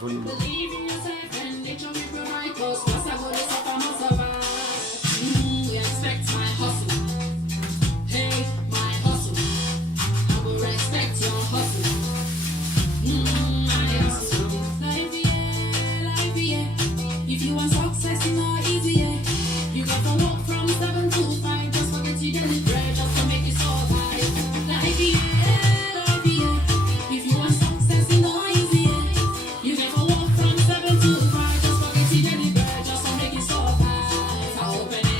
volume. Believe in yourself and nature will provide, 'cause once I go to suffer, must survive. Respect my hustle. Hey, my hustle. I will respect your hustle. My hustle. Life, yeah. If you want success, it's not easy, yeah. You got to walk from 7 to 5. Just forget your daily bread, just to make it survive. Life, yeah. If you want success, it's not easy, yeah. You got to walk from 7 to 5. Just forget your daily bread, just to make it survive. Ta open it.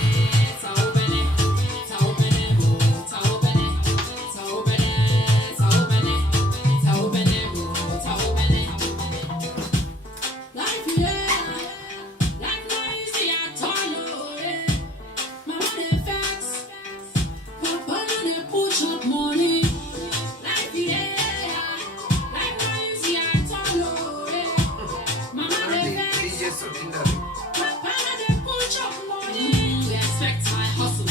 Life, yeah. Life, see, I told you, yeah. Mama, they vex. Papa, they push up money. Life, yeah. Life, see, I told you, yeah. Mama, they vex. Papa, they push up money. Respect my hustle.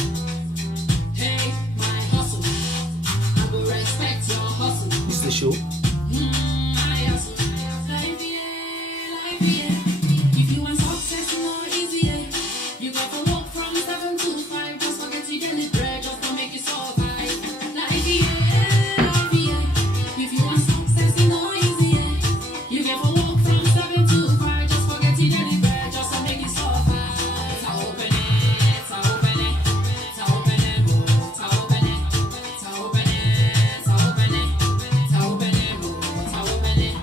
Hey, my hustle. I will respect your hustle. This is the show. My hustle. Life, yeah. If you want success, it's not easy, yeah. You got to walk from 7 to 5. Just forget your daily bread, just to make you survive. Life, yeah. If you want success, it's not easy, yeah. You got to walk from 7 to 5. Just forget your daily bread, just to make you survive. Ta open it. Ta open it. Ta open it. Ta open it. Ta open it. Ta open it. Ta open it. Ta open it.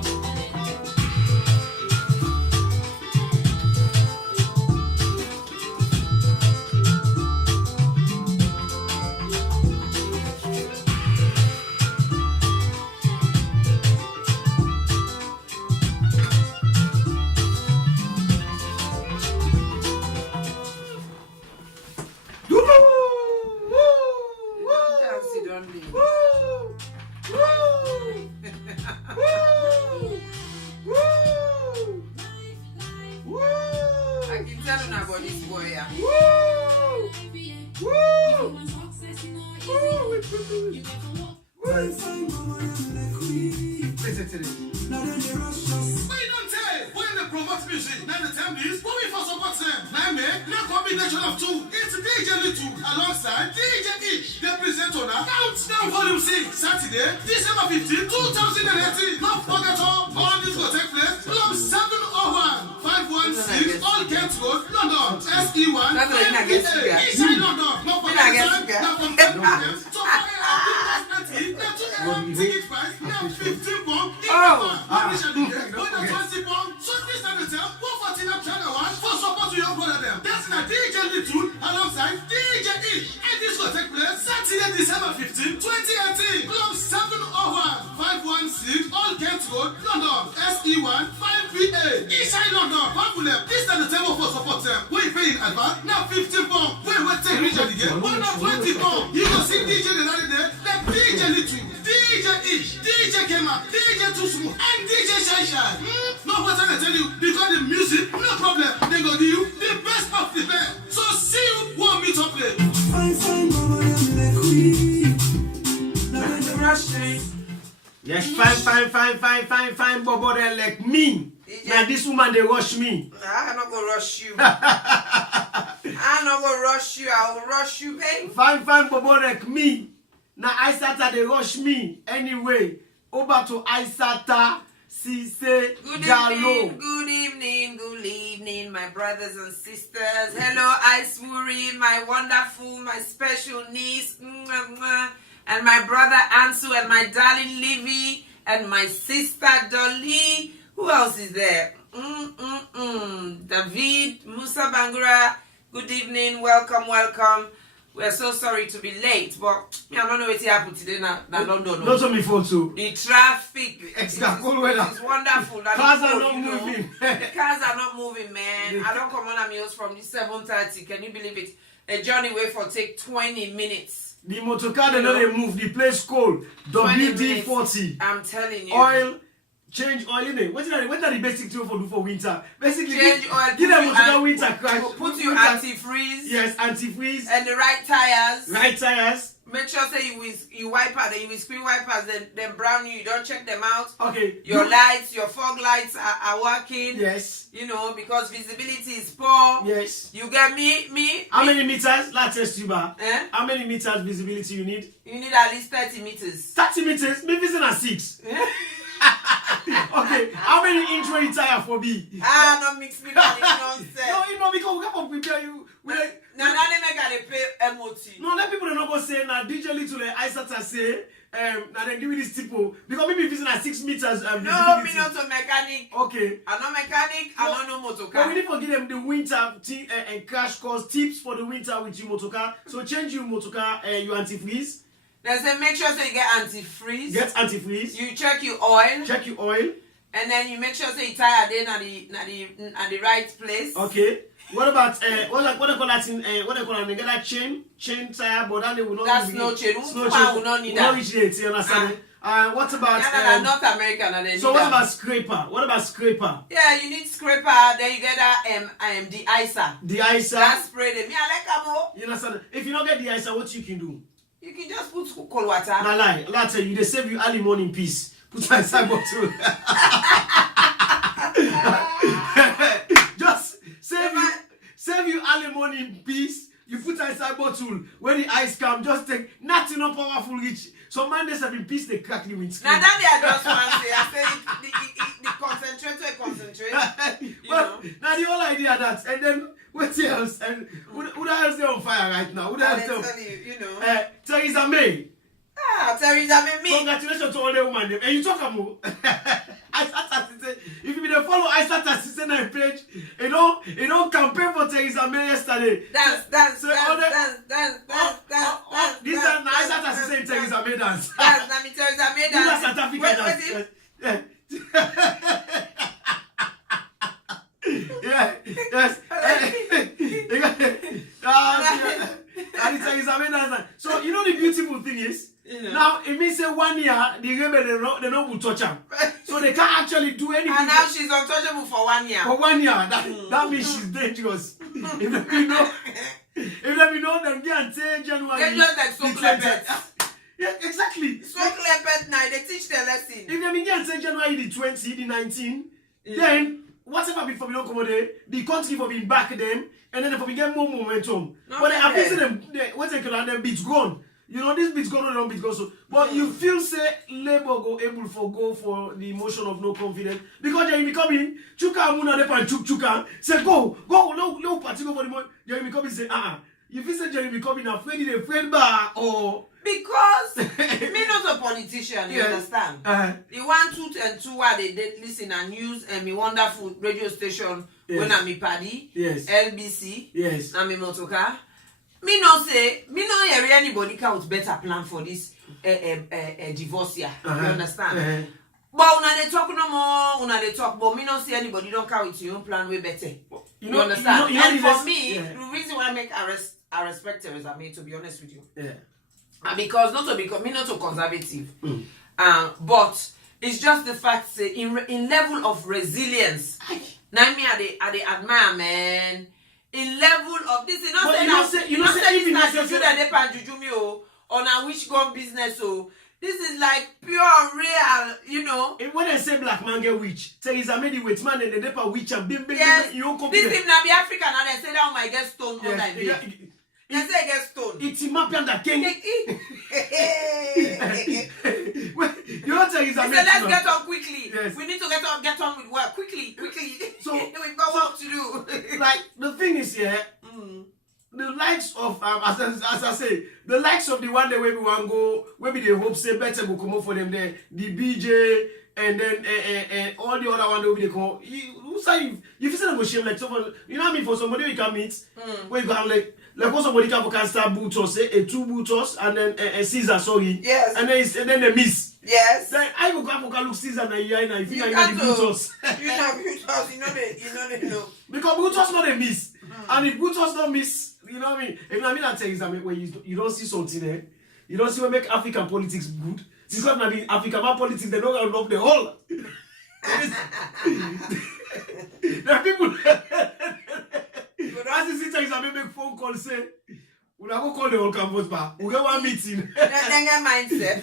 I can tell you about this boy. Yeah. Listen to this. Why you don't tell? When they promote music, now the time is what we for support them. Now man, now combination of two. It's DJ Little alongside DJ Ish. They present on a Countdown Volume 6, Saturday, December 15, 2018. Not forget all this will take place from 701 516 All Kent Road, London. SE1 That's what I get to get. Inside London. Not forget I get to time. get. Now from 7 p.m. So fire ticket price now 15 pounds. For support to your brother them. That's not DJ Little alongside DJ Ish. And this will take place Saturday, December 15, 2018. Club 701 516 All Kent Road, London. SE1 5PA. Inside London. Babylon. This is the table for support them. We pay in advance. Now 15 pounds. We will take region again. Why not 20 pounds? You will see DJ the other day. Like DJ Little. DJ Ish, DJ Kema, DJ Too Smooth, and DJ Shai Shai. No what I tell you, because the music, no problem. They go give you the best of the best. So see you one meet up there. Yes, fine, Bobo, they like me. Now this woman, they rush me. I'm not gonna rush you. I'm not gonna rush you. I will rush you, babe. Fine, Bobo, like me. Now Isatta, they rush me. Anyway, over to Isatta Sisay. Good evening, my brothers and sisters. Hello, Ice Wuri, my wonderful, my special niece, and my brother Ansu, and my darling Livy, and my sister Dolly. Who else is there? David, Musa Bangura. Good evening, welcome. We're so sorry to be late, but I don't know what happened today now. London. Not on me phone too. The traffic It's is Cars wonderful. are not moving. The cars are not moving, man. I don't come on a meals from the 7:30. Can you believe it? A journey way for take 20 minutes. The motor car, they know they move. The place cold. WD-40. I'm telling you. Oil, change oil in it. What are the basic thing for do for winter? Basically, Change oil. give them motor winter crash. Put you winter, antifreeze. Yes, antifreeze. And the right tires. Right tires. Make sure say you wipe out, then you will screen wipers, then brown you don't check them out. Okay. Your lights, your fog lights are working. Yes. You know, because visibility is poor. Yes. You get me? How many meters? Let's test you bar. Eh? How many meters visibility you need? You need at least 30 meters. 30 meters? Maybe it's at 6. Okay. How many inch will you tire for me? No mix me with nonsense. No, because we can't prepare you. Now they make a pay MOT. No, let people don't go say now DJ Little Isatta say now they give me this tipo because maybe if it's at 6 meters No, visibility. me not a mechanic. Okay. I'm not mechanic, I'm not motor But car. we need to give them the winter and crash course tips for the winter with your motor car. So change your motor car, your antifreeze. They say make sure so you get antifreeze. Get antifreeze. You check your oil. Check your oil. And then you make sure so you tire there at the right place. Okay. What about what they call that in what they call it? They get that chain tire, but then they will not. That's no chain. Will not need that. You understand? What about North America? And they so need what that. about scraper? What about scraper? Yeah, you need scraper. Then you get that the icer. The icer. That spray them. Me I like more. You understand? If you don't get the icer, what you can do? You can just put cold water. Nah lie. I'll tell you, they save you early morning peace. Put icer bottle. Just save you early morning peace. You put inside bottle when the ice come, just take nothing no powerful reach. So Mondays have been peace they crack the windscreen. Now that they are just one say, I say the concentrate. But now the whole idea that and then what else? And who the hell's there on fire right now? Who the hell's there? Tell you, Theresa May. Theresa May. Congratulations to all the women. And you talk about Isatta Sisay. If you don't follow Isatta Sisay page, you don't campaign for Theresa May yesterday. Dance. This is Isatta Sisay and Theresa May dance. Dance, let me Theresa May dance. South Africa dance. Yes. So you know the beautiful thing is now it means say 1 year the rebel they don't touch her, so they can't actually do anything. And now she's untouchable for 1 year. For 1 year, that means she's dangerous. If you know, then get and say January. They just like so clever. Yeah, exactly. So clever now they teach their lesson. If they begin and say January the 20, the 19, then whatever before we don't come there, the country for being back them, and then if we get more momentum. But they are facing them, what they call them beats gone. You know, this beats gone, don't beats gone. So, but you feel say Labour go able for go for the emotion of no confidence because they becoming Chuka Muna de pan Chuka say go no party go for the money. Jeremy Corbyn say you feel say Jeremy Corbyn afraid bar or because me not a politician, you understand? The 1, 2, and 2 where they did listen and use and me wonderful radio station when I'm me paddy, LBC, and me motocar. Me no hear anybody count better plan for this divorce here. You understand? But when they talk no more, when they talk, but me not see anybody don't count with your own plan way better. You understand? And for me, the reason why I make I respect Theresa May, to be honest with you. Because not to conservative. But it's just the fact say in level of resilience. Now me I they admire, man. In level of this, you know, say this na juju that they pan juju me or na which gone business this is like pure real, you know. And when they say black man get witch, Theresa May the witch man and the depa witch and bim you don't come. This is na be African and they say that might get stone all time. They say get stone. It's Mapian that king. You don't say so let's get on quickly. Yes. We need to get on with work quickly. So we've got work to do. Like the thing is here, the likes of as I say, the likes of the one day where we want go, maybe they hope say better will come up for them there. The BJ and then all the other one they come. You say you feel like shame like someone, you know what I mean? For somebody you can meet, where you can like when somebody can start Bootos, a 2 Bootos and then a Caesar, sorry. Yes. And then they miss. Yes. Then I go look Caesar na if you can't the Bootos. You know Bootos, you know they know. Because Bootos not a miss. And if Bootos don't miss, you know what I mean? If I mean that things where you don't see something there, you don't see what make African politics good. Because maybe African politics they don't run up the whole. There are people. As the text, I make phone call say, we never call the whole campus back. We get one meeting. Then get mindset.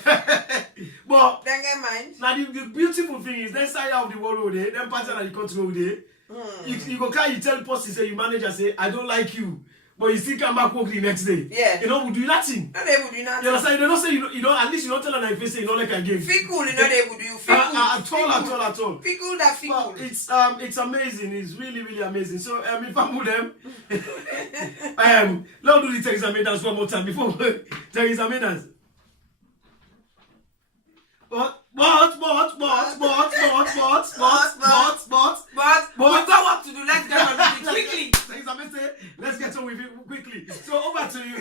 But Then get mind. now the beautiful thing is, that side of the world over there, them pattern that you country over there. You go carry, you tell person, say you manager say, I don't like you. But you still come back work the next day. Yeah. You know, we do nothing. No, they would do nothing. You understand? You don't say, you know, at least you don't tell them if say, you don't like again. Feel cool, you know they would do. Feel cool. At all. Feel cool that feel cool. But it's amazing. It's really, really amazing. So, if I'm with them, let's do the text examiners one more time before text examiners. But we got work to do. Let's get on with it quickly. Let's get on with it quickly. So over to you.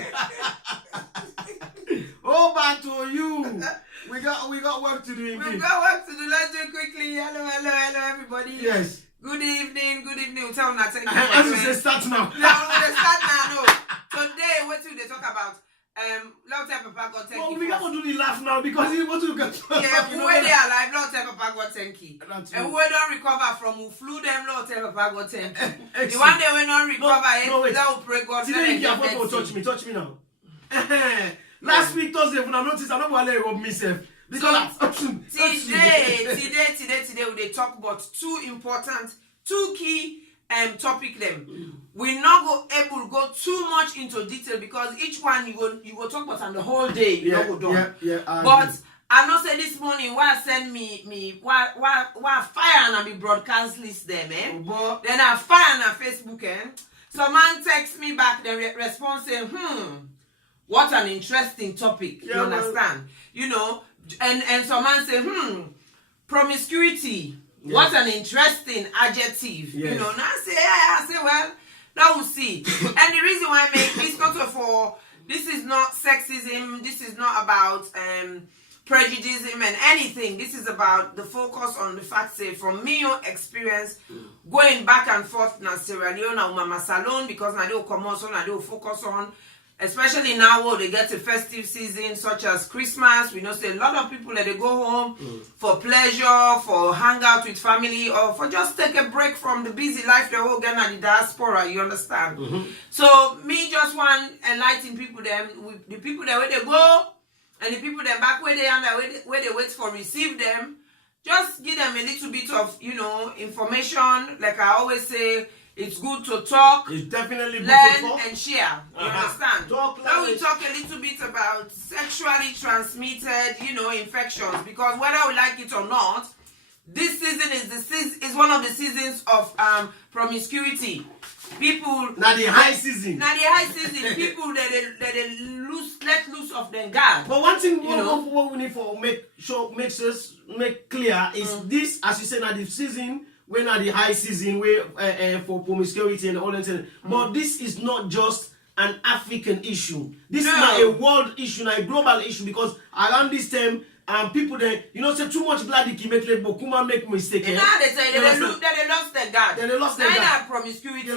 Over to you. We got work to do. We've got work to do. Let's do it quickly. Hello, everybody. Yes. Good evening. We'll tell them that. Thank you. As you say, start now. No, they start now. No. Today, what do they talk about? Long time Papa got thank you. We got to do the laugh now because he want to get. Yeah, who they alive? Long time Papa got thank you. And who don't recover from who flew them? Long time Papa got thank you. The one day we don't recover, no, wait. that will pray God. Today you can't touch me now. Last week Thursday when I noticed I don't want to rob myself because today we talk about two key topic them. We not able to go too much into detail because each one you go talk about on the whole day. You go done. But I know say this morning why send me why fire and I be broadcast list them then I fire on Facebook some man text me back the response saying what an interesting topic. You understand? You know, and some man say promiscuity. Yes. What an interesting adjective. Yes. You know, now I say, well, now we'll see. And the reason why I make this not for, this is not sexism, this is not about prejudice and anything. This is about the focus on the fact, say, from me, your experience, going back and forth in Sierra Leone and Mama Salon, because I do come on, I do focus on, especially now when they get to festive season such as Christmas. We know say a lot of people that they go home for pleasure, for hang out with family, or for just take a break from the busy life they all get at the diaspora, you understand? So me just want enlighten people them with the people that where they go and the people that back where they are where they wait for receive them. Just give them a little bit of, you know, information. Like I always say, it's good to talk, it's definitely good learn, to talk and share. You understand? Now we talk a little bit about sexually transmitted, you know, infections. Because whether we like it or not, this season is one of the seasons of promiscuity. People now the high season. People that they let loose of their guard. But one thing what we need for make clear is this, as you said, now the season. We're not the high season for promiscuity and all that. But this is not just an African issue. This is not a world issue, not a global issue, because around this time, people say too much blood can make make mistake. They say they lost their guard. They lost their guard. Not promiscuity.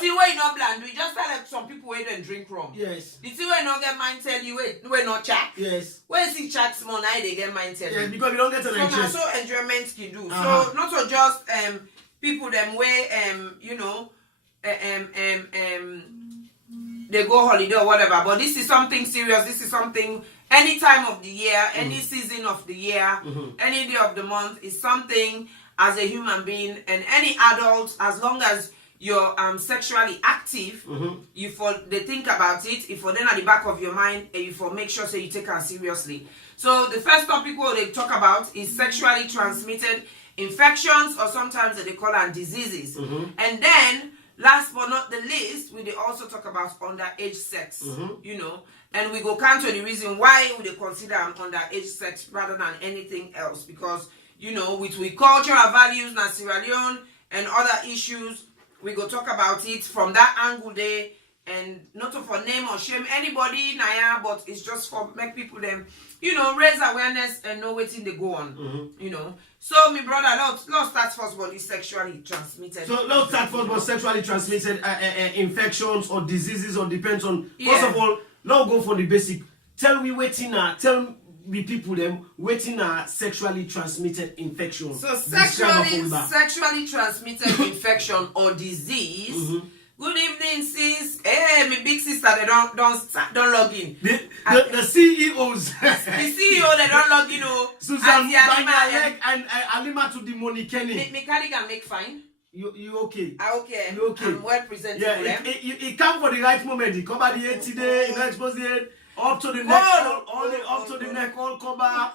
See where you not blind. We just tell like some people where they drink rum. Yes. The see where you not get mind tell you where not chat. Yes. Where see chat small now they get mind tell you. Yes, because you don't get an interest. So enjoyment can do. So not so just people them where they go holiday or whatever. But this is something serious. This is something any time of the year, any season of the year, any day of the month is something as a human being and any adult, as long as you're sexually active, they think about it, if then at the back of your mind, and you make sure so you take it seriously. So the first topic what they talk about is sexually transmitted infections, or sometimes they call them diseases. And then last but not the least, we also talk about underage sex, and we go counter the reason why we consider underage sex rather than anything else, because with we cultural values in Sierra Leone and other issues, we go talk about it from that angle there, and not for name or shame anybody, but it's just for make people them, raise awareness and know what thing they go on, So, my brother, let's start first about this sexually transmitted. So, let's start first about sexually transmitted infections or diseases, or depends on. First of all, let's go for the basic. Tell me waiting now. Tell be people them waiting a sexually transmitted infection. So Describe sexually transmitted infection or disease. Good evening, sis. Hey, my big sister, they don't log in. The CEOs. The CEO, they don't log in. Susan Banyalek and Alima to the Monikeni. Me can make fine. You okay? Okay. You okay? I'm well presented. Yeah, it come for the right moment. It cover the 80 day, you know, expose the head, up to the neck, up to the neck, all cover.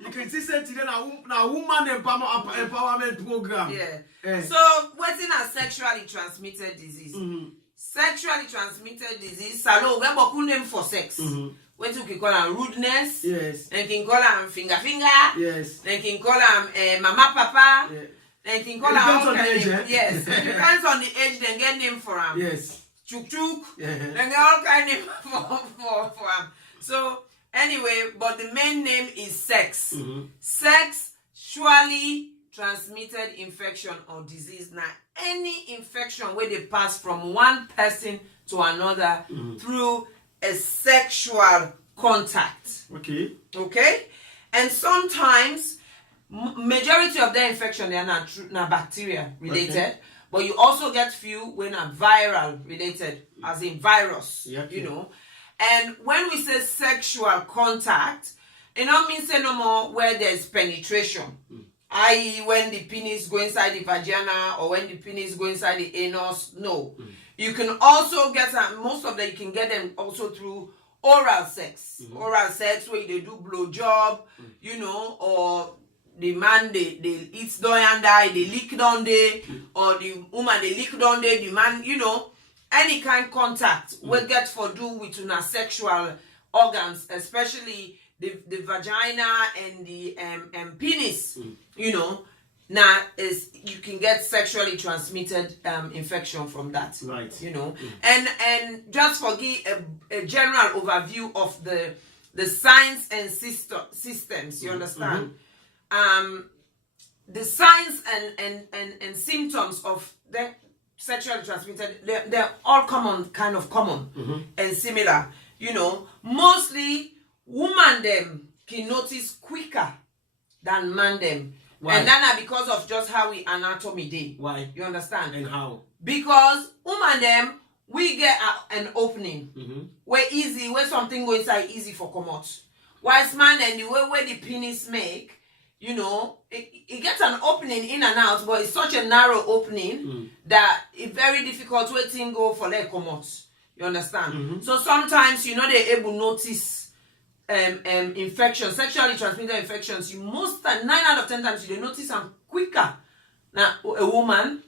You can see say today now woman empowerment program. Yeah. So what's in a sexually transmitted disease? Sexually transmitted disease, salo, we have a name for sex. What you can call them rudeness. Yes. Then can call them finger. Yes. Then can call them mama papa. Yeah. Then can call It depends on the age, eh? Yes. It depends on the age. Then get name for them. Yes. Chuk chuk. Yeah. Then get all kind of name for them. So anyway, but the main name is sex. Sexually transmitted infection or disease. Now, any infection where they pass from one person to another through a sexual contact. Okay. Okay? And sometimes, majority of the infection, they are not bacteria related, but you also get few when are viral related, as in virus, you know. And when we say sexual contact, it don't mean say no more where there's penetration. I.e. when the penis go inside the vagina or when the penis go inside the anus. No. You can also get most of them, you can get them also through oral sex. Oral sex where they do blow job, you know, or the man they eat down there, they lick down there, or the woman they lick down there, the man, you know, any kind of contact will get for do with una sexual organs, especially the vagina and the penis, you know. Now is you can get sexually transmitted infection from that, right? You know, and just for give a general overview of the signs and systems, you understand? The signs and symptoms of the sexually transmitted, they're all kind of common and similar. You know, mostly woman them can notice quicker than man them. Why? And that because of just how we anatomy day. Why? You understand? And how? Because woman them, we get an opening where something go inside easy for come out. Whilst man then the way where the penis make, you know, it gets an opening in and out, but it's such a narrow opening that it's very difficult waiting go for let come out. You understand? So sometimes you know they're able to notice infections, sexually transmitted infections. You 9 out of 10 times you notice them quicker. Now a woman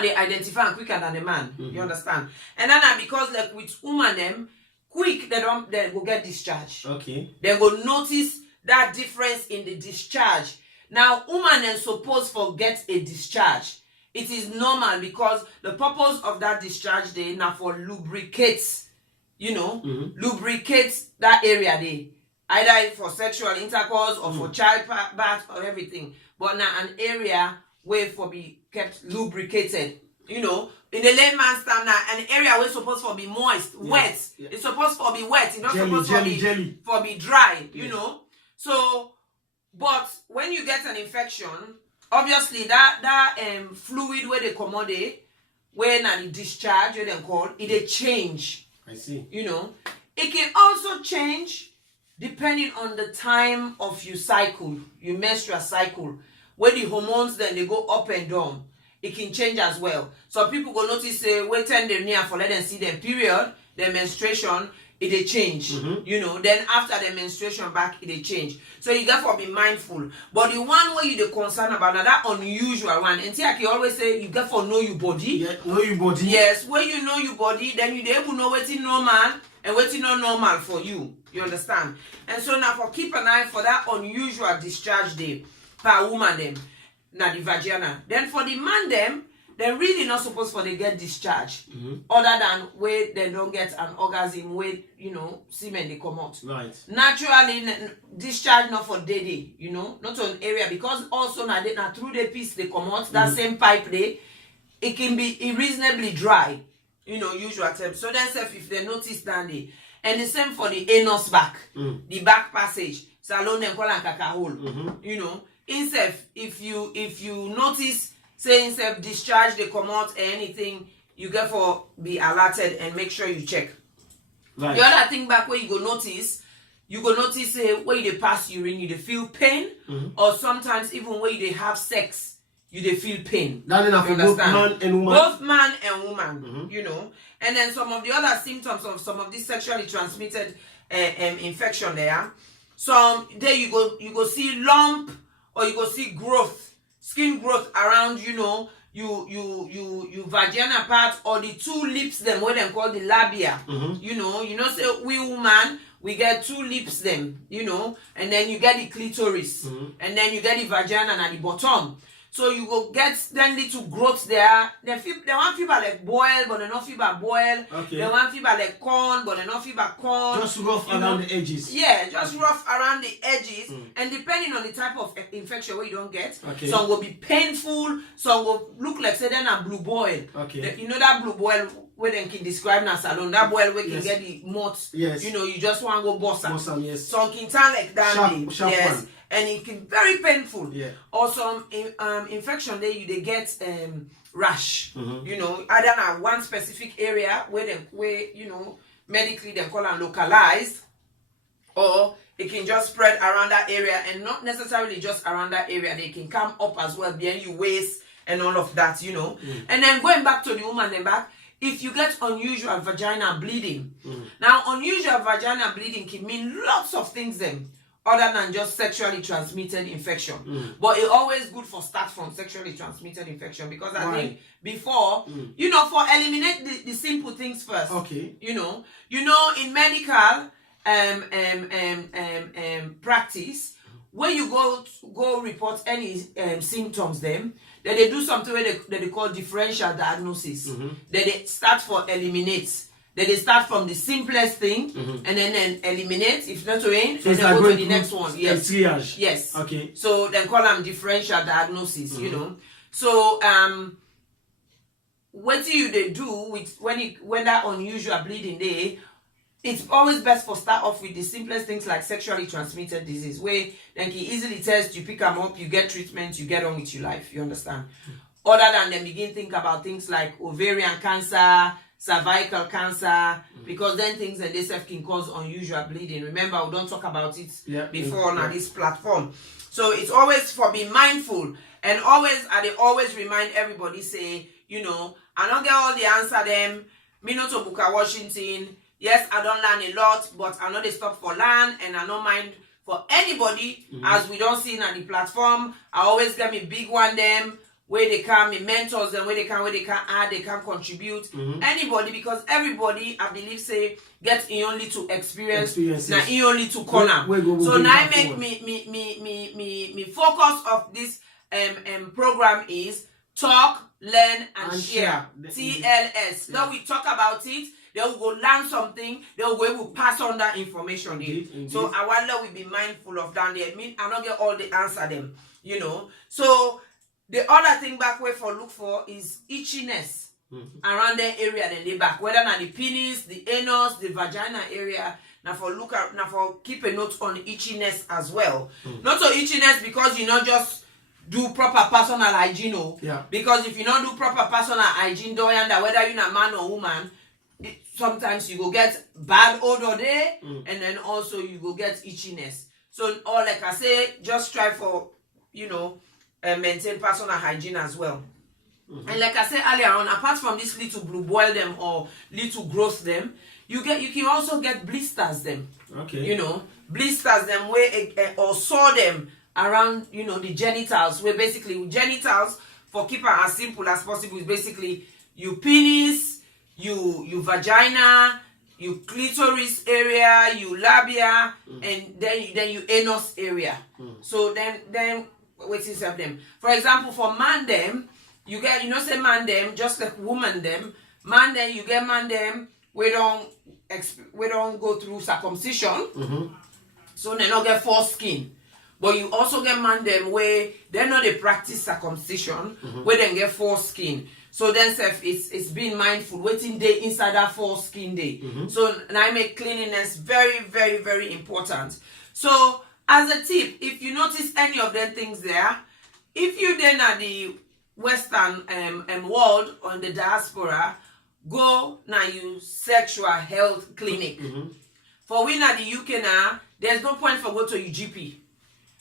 they identify them quicker than a man. You understand? And then because like with woman them quick they will get discharged. Okay. They will notice that difference in the discharge. Now woman then supposed to get a discharge. It is normal because the purpose of that discharge day now for lubricates. You know, lubricates that area there. Either for sexual intercourse or for childbirth or everything. But now an area where for be kept lubricated. You know, in the layman's term now, an area where it's supposed to be moist, wet. Yeah. It's supposed to be wet. It's not supposed to be dry, you know. So, but when you get an infection, obviously that fluid where they commodate, when the discharge, where they call it, they change. I see. You know, it can also change depending on the time of your cycle, your menstrual cycle. When the hormones then they go up and down, it can change as well. So people go notice wait till they're near for let them see their period, their menstruation, it change. You know, then after the menstruation back, it change. So you got to be mindful. But the one where you the concern about now, that unusual one, and see I can always say you got to know your body. Yeah, know your body. Yes, when you know your body, then you able to know what's normal and what's not normal for you. You understand? And so now for keep an eye for that unusual discharge day per woman them, now the vagina. Then for the man them, they're really not supposed to get discharged. Other than where they don't get an orgasm where, you know, semen they come out. Right. Naturally, discharge not for day, you know, not on area because also now through the piece they come out, that same pipe there, it can be reasonably dry, you know, usual term. So then if they notice that day. And the same for the anus back, the back passage. Salon them call and kaka hole. You know, instead if you notice, say instead discharge the commode or anything, you get for be alerted and make sure you check. Right. The other thing back where you go notice where you pass urine, you feel pain, or sometimes even where you have sex, you feel pain. That enough for both man and woman. Both man and woman, you know. And then some of the other symptoms of some of this sexually transmitted infection there. Some there you go see lump, or you go see growth, skin growth around, you know, you vagina part, or the two lips them, what they call the labia. You know, say we woman, we get two lips them, you know, and then you get the clitoris, and then you get the vagina and the bottom. So you go get then little growths there. They want feel like boil, but they not feel like boil. Okay. They want feel like corn, but they not feel like corn. Just rough around the edges. Yeah, just rough around the edges. And depending on the type of infection where you don't get, some will be painful, some will look like say then a blue boil. Okay. You know that blue boil where they can describe na salon, that boil where you can get the moths. Yes. You know, you just want to go boss them. Yes. Some can turn like that. Sharp yes. one. And it can be very painful. Yeah. Or some infection there they get rash. You know, either in one specific area where you know medically they call it localized, or it can just spread around that area, and not necessarily just around that area. They can come up as well behind your waist and all of that, you know. And then going back to the woman and back, if you get unusual vaginal bleeding. Now unusual vaginal bleeding can mean lots of things then, other than just sexually transmitted infection. But it's always good for start from sexually transmitted infection, because I think before, you know, for eliminate the simple things first. Okay. You know, in medical practice, when you go report any symptoms then they do something where they call differential diagnosis. They start for eliminate. They start from the simplest thing and then eliminate, if not to end, and then go to the next one. Yes. Triage. Yes. Okay. So they call them differential diagnosis, you know. So what do they do with when that unusual bleeding there? It's always best for start off with the simplest things like sexually transmitted disease, where they can easily test, you pick them up, you get treatment, you get on with your life. You understand? Other than then begin think about things like ovarian cancer, cervical cancer, because then things and this stuff can cause unusual bleeding. Remember, we don't talk about it before on this platform. So it's always for being mindful, and I always remind everybody, say, you know, I don't get all the answer them. Me not to Buka, Washington. Yes, I don't learn a lot, but I know they stop for learn, and I don't mind for anybody, as we don't see on the platform. I always get me big one them, where they can, me mentors them, where they can add, they can contribute. Anybody, because everybody, I believe, say, get in only to experience, now in only to corner. So now I make me focus of this program is talk, learn, and share. TLS. Now we talk about it. They will go learn something. They will go able to pass on that information. Indeed. So I wonder we be mindful of that. I mean, I don't get all the answer them, you know. So the other thing back where for look for is itchiness around the area then they back. Whether not the penis, the anus, the vagina area. Now for keep a note on itchiness as well. Not so itchiness because you not just do proper personal hygiene. Because if you don't do proper personal hygiene, whether you're a man or woman, sometimes you go get bad odor there, and then also you go get itchiness. So, or like I say, just try for, you know, maintain personal hygiene as well. And like I said earlier on, apart from this little blue boil them or little growth them, you can also get blisters them. Okay. You know, blisters them where or sore them around, you know, the genitals, where basically genitals, for keep it as simple as possible, is basically you penis, you vagina, you clitoris area, you labia, and then you anus area. So then wait till them. For example, for man them, you get, you know, say man them just like woman them. Man them, you get man them. We don't go through circumcision, so they don't get foreskin. But you also get man them where they know they practice circumcision, where they get foreskin. So then it's being mindful, waiting day inside that foreskin day. So now I make cleanliness very, very, very important. So as a tip, if you notice any of them things there, if you then at the Western world or in the diaspora, go now you sexual health clinic. For we at the UK now, there's no point for go to your GP.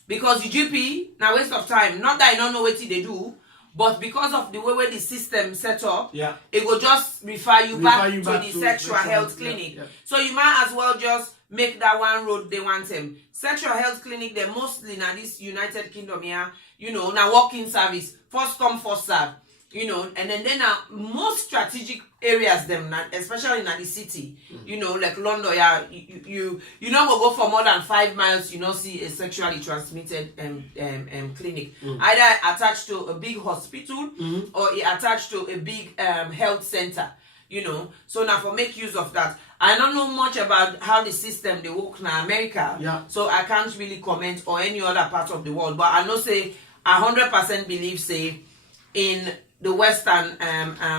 Because your GP, now waste of time. Not that I don't know what they do, but because of the way the system set up, it will just refer you back to the sexual health clinic. So you might as well just make that one road they want them. Sexual health clinic, they mostly now this United Kingdom here, you know, now walk-in service, first come, first serve. You know, and then now most strategic areas them, especially in the city, you know, like London, yeah, you not go for more than 5 miles, you know, see a sexually transmitted clinic, either attached to a big hospital or attached to a big health center, you know. So now for make use of that. I don't know much about how the system they work in America, so I can't really comment or any other part of the world. But I know say 100% believe say in the Western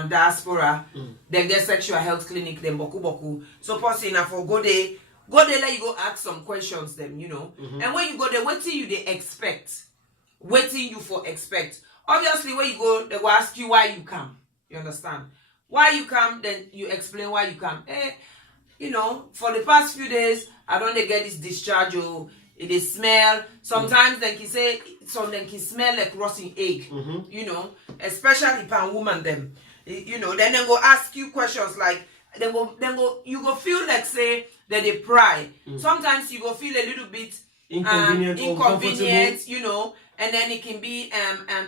diaspora, they get sexual health clinic, them boku. So person for go there, let you go ask some questions them, you know. And when you go there, what you they expect? Waiting you for expect. Obviously, when you go, they will ask you why you come. You understand? Why you come, then you explain why you come. You know, for the past few days, I don't get this discharge or it smell. Sometimes they can say something can smell like rotten egg. You know, especially pan woman them. You know, then they go ask you questions like then go you go feel like say that they pry. Sometimes you go feel a little bit inconvenient, you know, and then it can be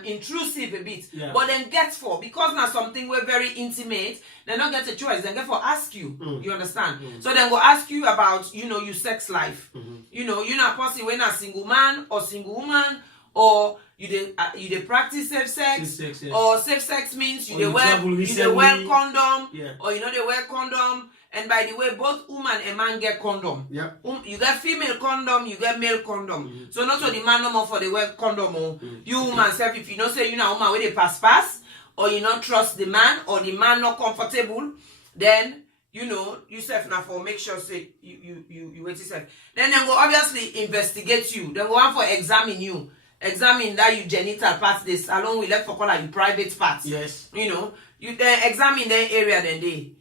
intrusive a bit. But then get for because now something we're very intimate, they don't get a choice. Then get for ask you. You understand? So then go ask you about, you know, your sex life. You know, you're not person when a single man or single woman, or you they practice safe sex, or safe sex means you wear condom, or you know they wear condom. And by the way, both woman and man get condom. You get female condom, you get male condom. So not so the man no more for the wear condom. You woman self, if you don't say you know woman where they pass, or you not trust the man, or the man not comfortable, then you know you self now for make sure say you wait yourself. Then they go obviously investigate you. They go on for examine you. Examine that you genital parts this along with left for call you private parts. You know, you then examine that area then they.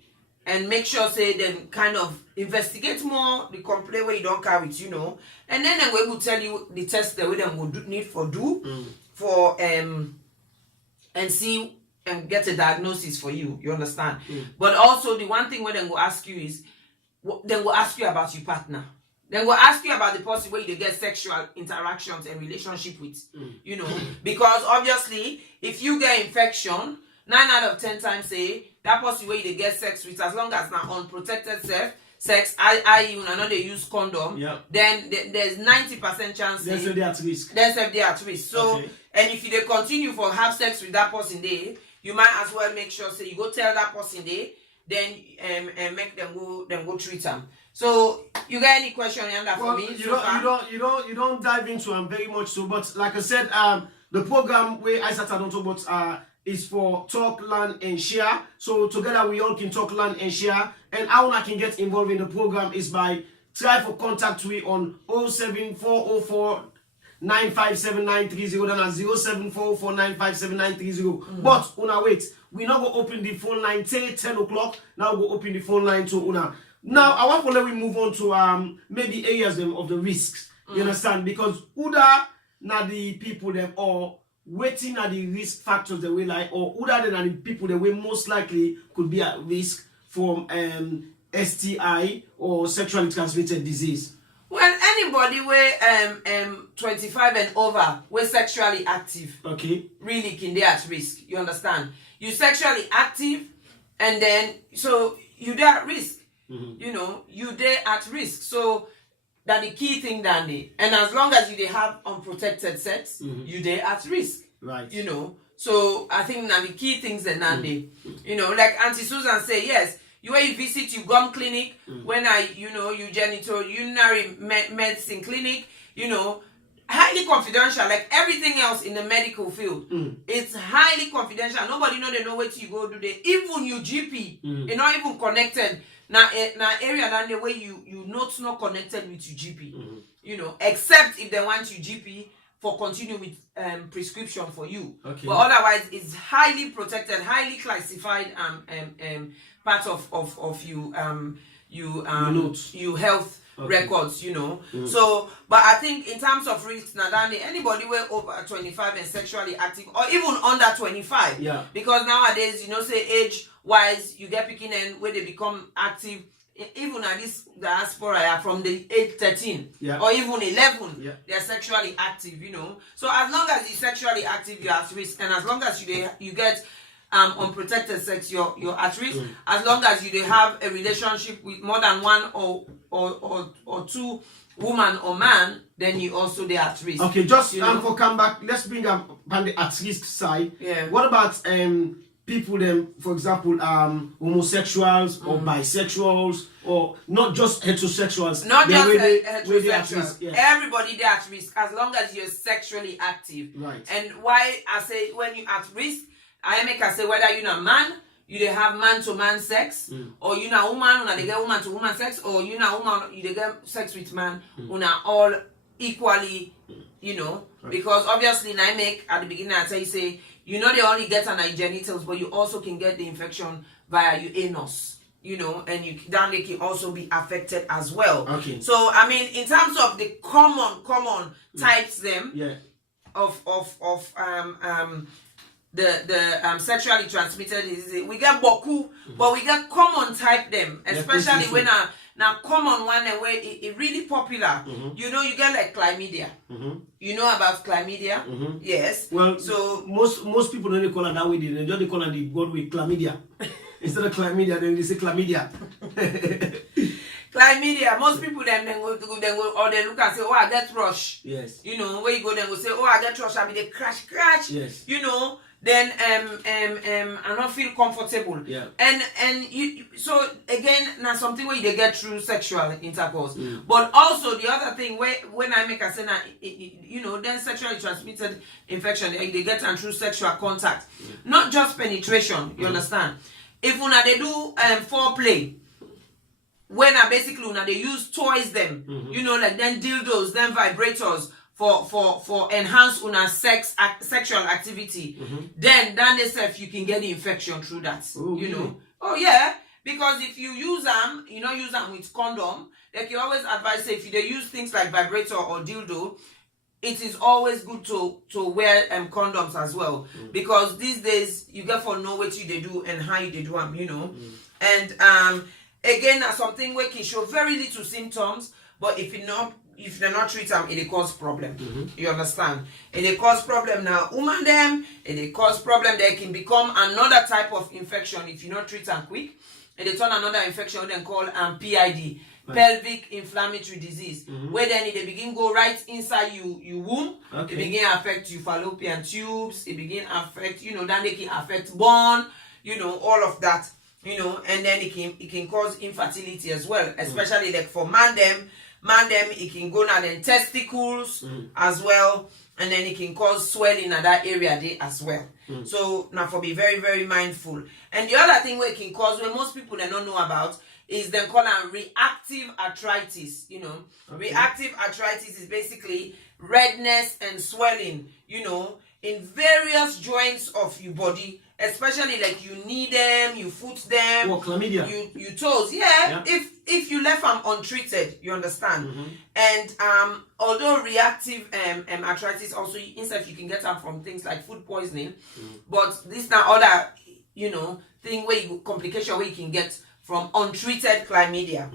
And make sure say then kind of investigate more the complaint where you don't carry it, you know. And then we will tell you the test that we then will need for for and see and get a diagnosis for you. You understand? But also the one thing where then will ask you is then will ask you about your partner. Then we'll ask you about the person where you get sexual interactions and relationship with. You know, because obviously if you get infection, 9 out of 10 times say that person where you get sex with, as long as not unprotected sex, i.e. you know they use condom, then there's 90% chance they are at risk. They are at risk. So and if you they continue for have sex with that person there, you might as well make sure say you go tell that person there, then and make them go treat them. So you got any question for me? You don't dive into them very much so, but like I said, the program where Isatta don't talk about is for talk, learn, and share. So together we all can talk, learn, and share. And how I can get involved in the program is by try for contact we on 07404 957 then at 07404 957 But una wait, we now go open the phone line till 10 o'clock. Now go open the phone line to una. Now I want to let we move on to maybe areas of the risks. You understand? Because Uda na the people them or waiting at the risk factors the way like or other than the people the way most likely could be at risk from STI or sexually transmitted disease. Well, anybody where 25 and over we're sexually active, really can they at risk. You understand? You sexually active, and then so you there at risk. You know, you there at risk. So that the key thing, Dandy. And as long as you they have unprotected sex, you they at risk. Right. You know. So I think that the key things that Dandy. You know, like Auntie Susan say, yes, you when you visit your gum clinic, when you genital urinary medicine clinic, you know, highly confidential, like everything else in the medical field. It's highly confidential. Nobody know they know what you go do there. Even your GP, you're not even connected. Now area than the way you not connected with your GP. You know, except if they want your GP for continue with prescription for you. Okay. But otherwise, it's highly protected, highly classified part of you health records, you know. So, but I think in terms of risk, Nadani, anybody were over 25 and sexually active, or even under 25, because nowadays, you know, say age wise, you get picking and where they become active. Even at this diaspora, from the age 13 or even 11, they're sexually active, you know. So as long as you're sexually active, you're at risk, and as long as you get unprotected sex, you're at risk. As long as you have a relationship with more than one or two woman or man, then you also there at risk. Okay, just for come back, let's bring up on the at risk side. What about people them, for example, homosexuals or bisexuals, or not just heterosexuals? Not just heterosexuals. Everybody there at risk as long as you're sexually active. Right. And why I say when you're at risk, I make I say whether you're a man, you they have man to man sex, or you're a woman, they get woman to woman sex, or you're a woman, you they get sex with man, all equally, you know, because obviously I make at the beginning I say you know they only get on your genitals, but you also can get the infection via your anus, you know, and they can also be affected as well. Okay. So I mean, in terms of the common types of the sexually transmitted disease, we get boku, but we get common type them, especially when now common one where it really popular. You know, you get like chlamydia. You know about chlamydia? Yes. Well, so most people don't call it that way. They just call it the word with chlamydia. Instead of chlamydia, then they say chlamydia. Chlamydia. Most people then go or they look and say, oh, I get rush. Yes. You know, where you go then go say, oh, I get rush. I mean, they crash. Yes. You know. Then I don't feel comfortable. And you so again now something where you get through sexual intercourse. But also the other thing where when I make a say you know, then sexually transmitted infection they get through sexual contact. Not just penetration, you understand? If una they do foreplay, when I basically una they use toys them, you know, like then dildos, then vibrators for enhance una sexual activity, then they say if you can get the infection through that. You know. Oh yeah, because if you use them, you know, use them with condom, like you always advise say if you use things like vibrator or dildo, it is always good to wear condoms as well, because these days you get for know what you they do and how you they do them, you know. And again, something where can show very little symptoms, but if they're not treat them, it cause problem. You understand? It cause problem now. Woman them, it cause problem. They can become another type of infection if you not treat them quick. It turn another infection then called PID, pelvic inflammatory disease, where then it begin go right inside you womb. It begin affect your fallopian tubes. It begin affect, you know, then they can affect bone, you know, all of that, you know, and then it can cause infertility as well, especially like for man them, it can go now then testicles as well, and then it can cause swelling in that area there as well. So now for be very, very mindful. And the other thing where it can cause, where most people they don't know about, is then called reactive arthritis. You know, reactive arthritis is basically redness and swelling, you know, in various joints of your body, especially like you knee them, you foot them, chlamydia, you toes. If you left them untreated, you understand. And although reactive arthritis also inside you can get them from things like food poisoning, but this now other, you know, thing where complication where you can get from untreated chlamydia.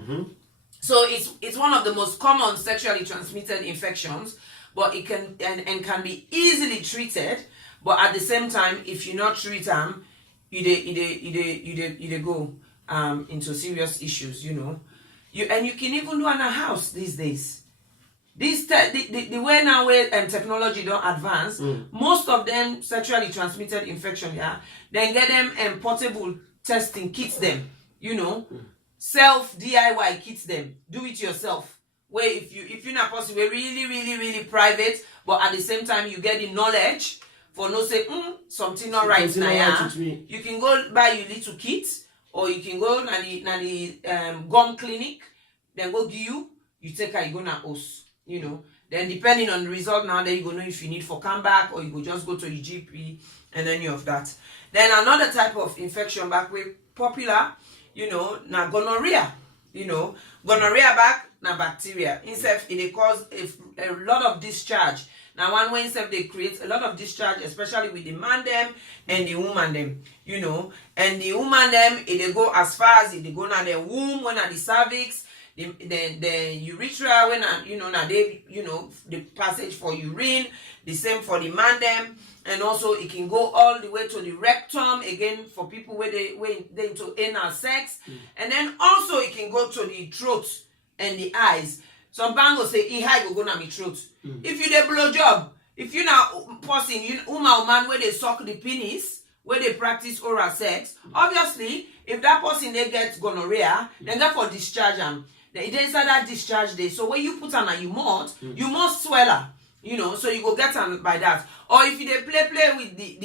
So it's one of the most common sexually transmitted infections, but it can and can be easily treated. But at the same time, if you not treat them, you go into serious issues, you know. You can even do in a house these days. The way now where technology don't advance, most of them sexually transmitted infection, then get them portable testing kits them, you know, self DIY kits them, do it yourself, where if you're not possible, really, really, really private, but at the same time you get the knowledge for no say something not right now. You can go buy your little kit, or you can go na the gum clinic, then go give you take her, you go na host, you know. Then depending on the result now, then you go know if you need for come back, or you go just go to the GP and any of that. Then another type of infection back way popular, you know, na gonorrhea. You know, gonorrhea back na bacteria. Instead, it cause a lot of discharge. Now, one way instead they create a lot of discharge, especially with the man them and the woman them. You know, and the woman them, they go as far as they go na the womb, when at the cervix, the urethra, when you know now they the passage for urine. The same for the man them. And also it can go all the way to the rectum, again for people where they into anal sex. And then also it can go to the throat and the eyes. Some bango say high go na me throat. If you dey blow job, if you now person woman where they suck the penis, where they practice oral sex, obviously if that person they get gonorrhea, then that for discharge them. Then inside that discharge day. So when you put on you must swell her. You know, so you go get on by that. Or if you they play with the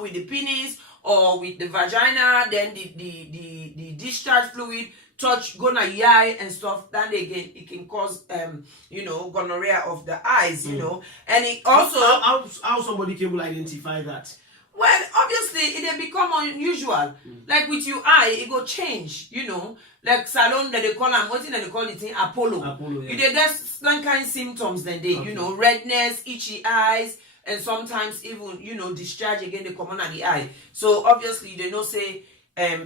with the penis or with the vagina, then the discharge fluid touch go na your eye and stuff, then again it can cause gonorrhea of the eyes, you know. And it also how somebody can identify that? Well, obviously it become unusual. Like with your eye, it go change, you know. Like salon that they call them, what they call it in Apollo. Yeah. You get some kind of symptoms then they, you know, redness, itchy eyes, and sometimes even, discharge again they come on at the eye. So obviously they don't say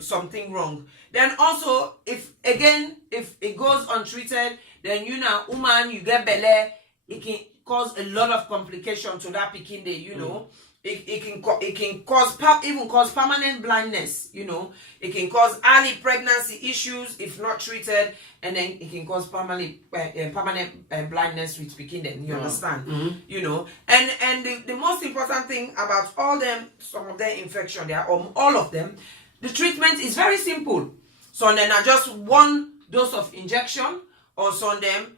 something wrong. Then also if it goes untreated, then woman, you get belly, it can cause a lot of complication to that pikin day, you know. It can cause permanent blindness, you know. It can cause early pregnancy issues if not treated, and then it can cause permanent blindness with Pekin. You understand, you know. And the most important thing about some of their infection there, all of them, the treatment is very simple. So then are just one dose of injection, or some of them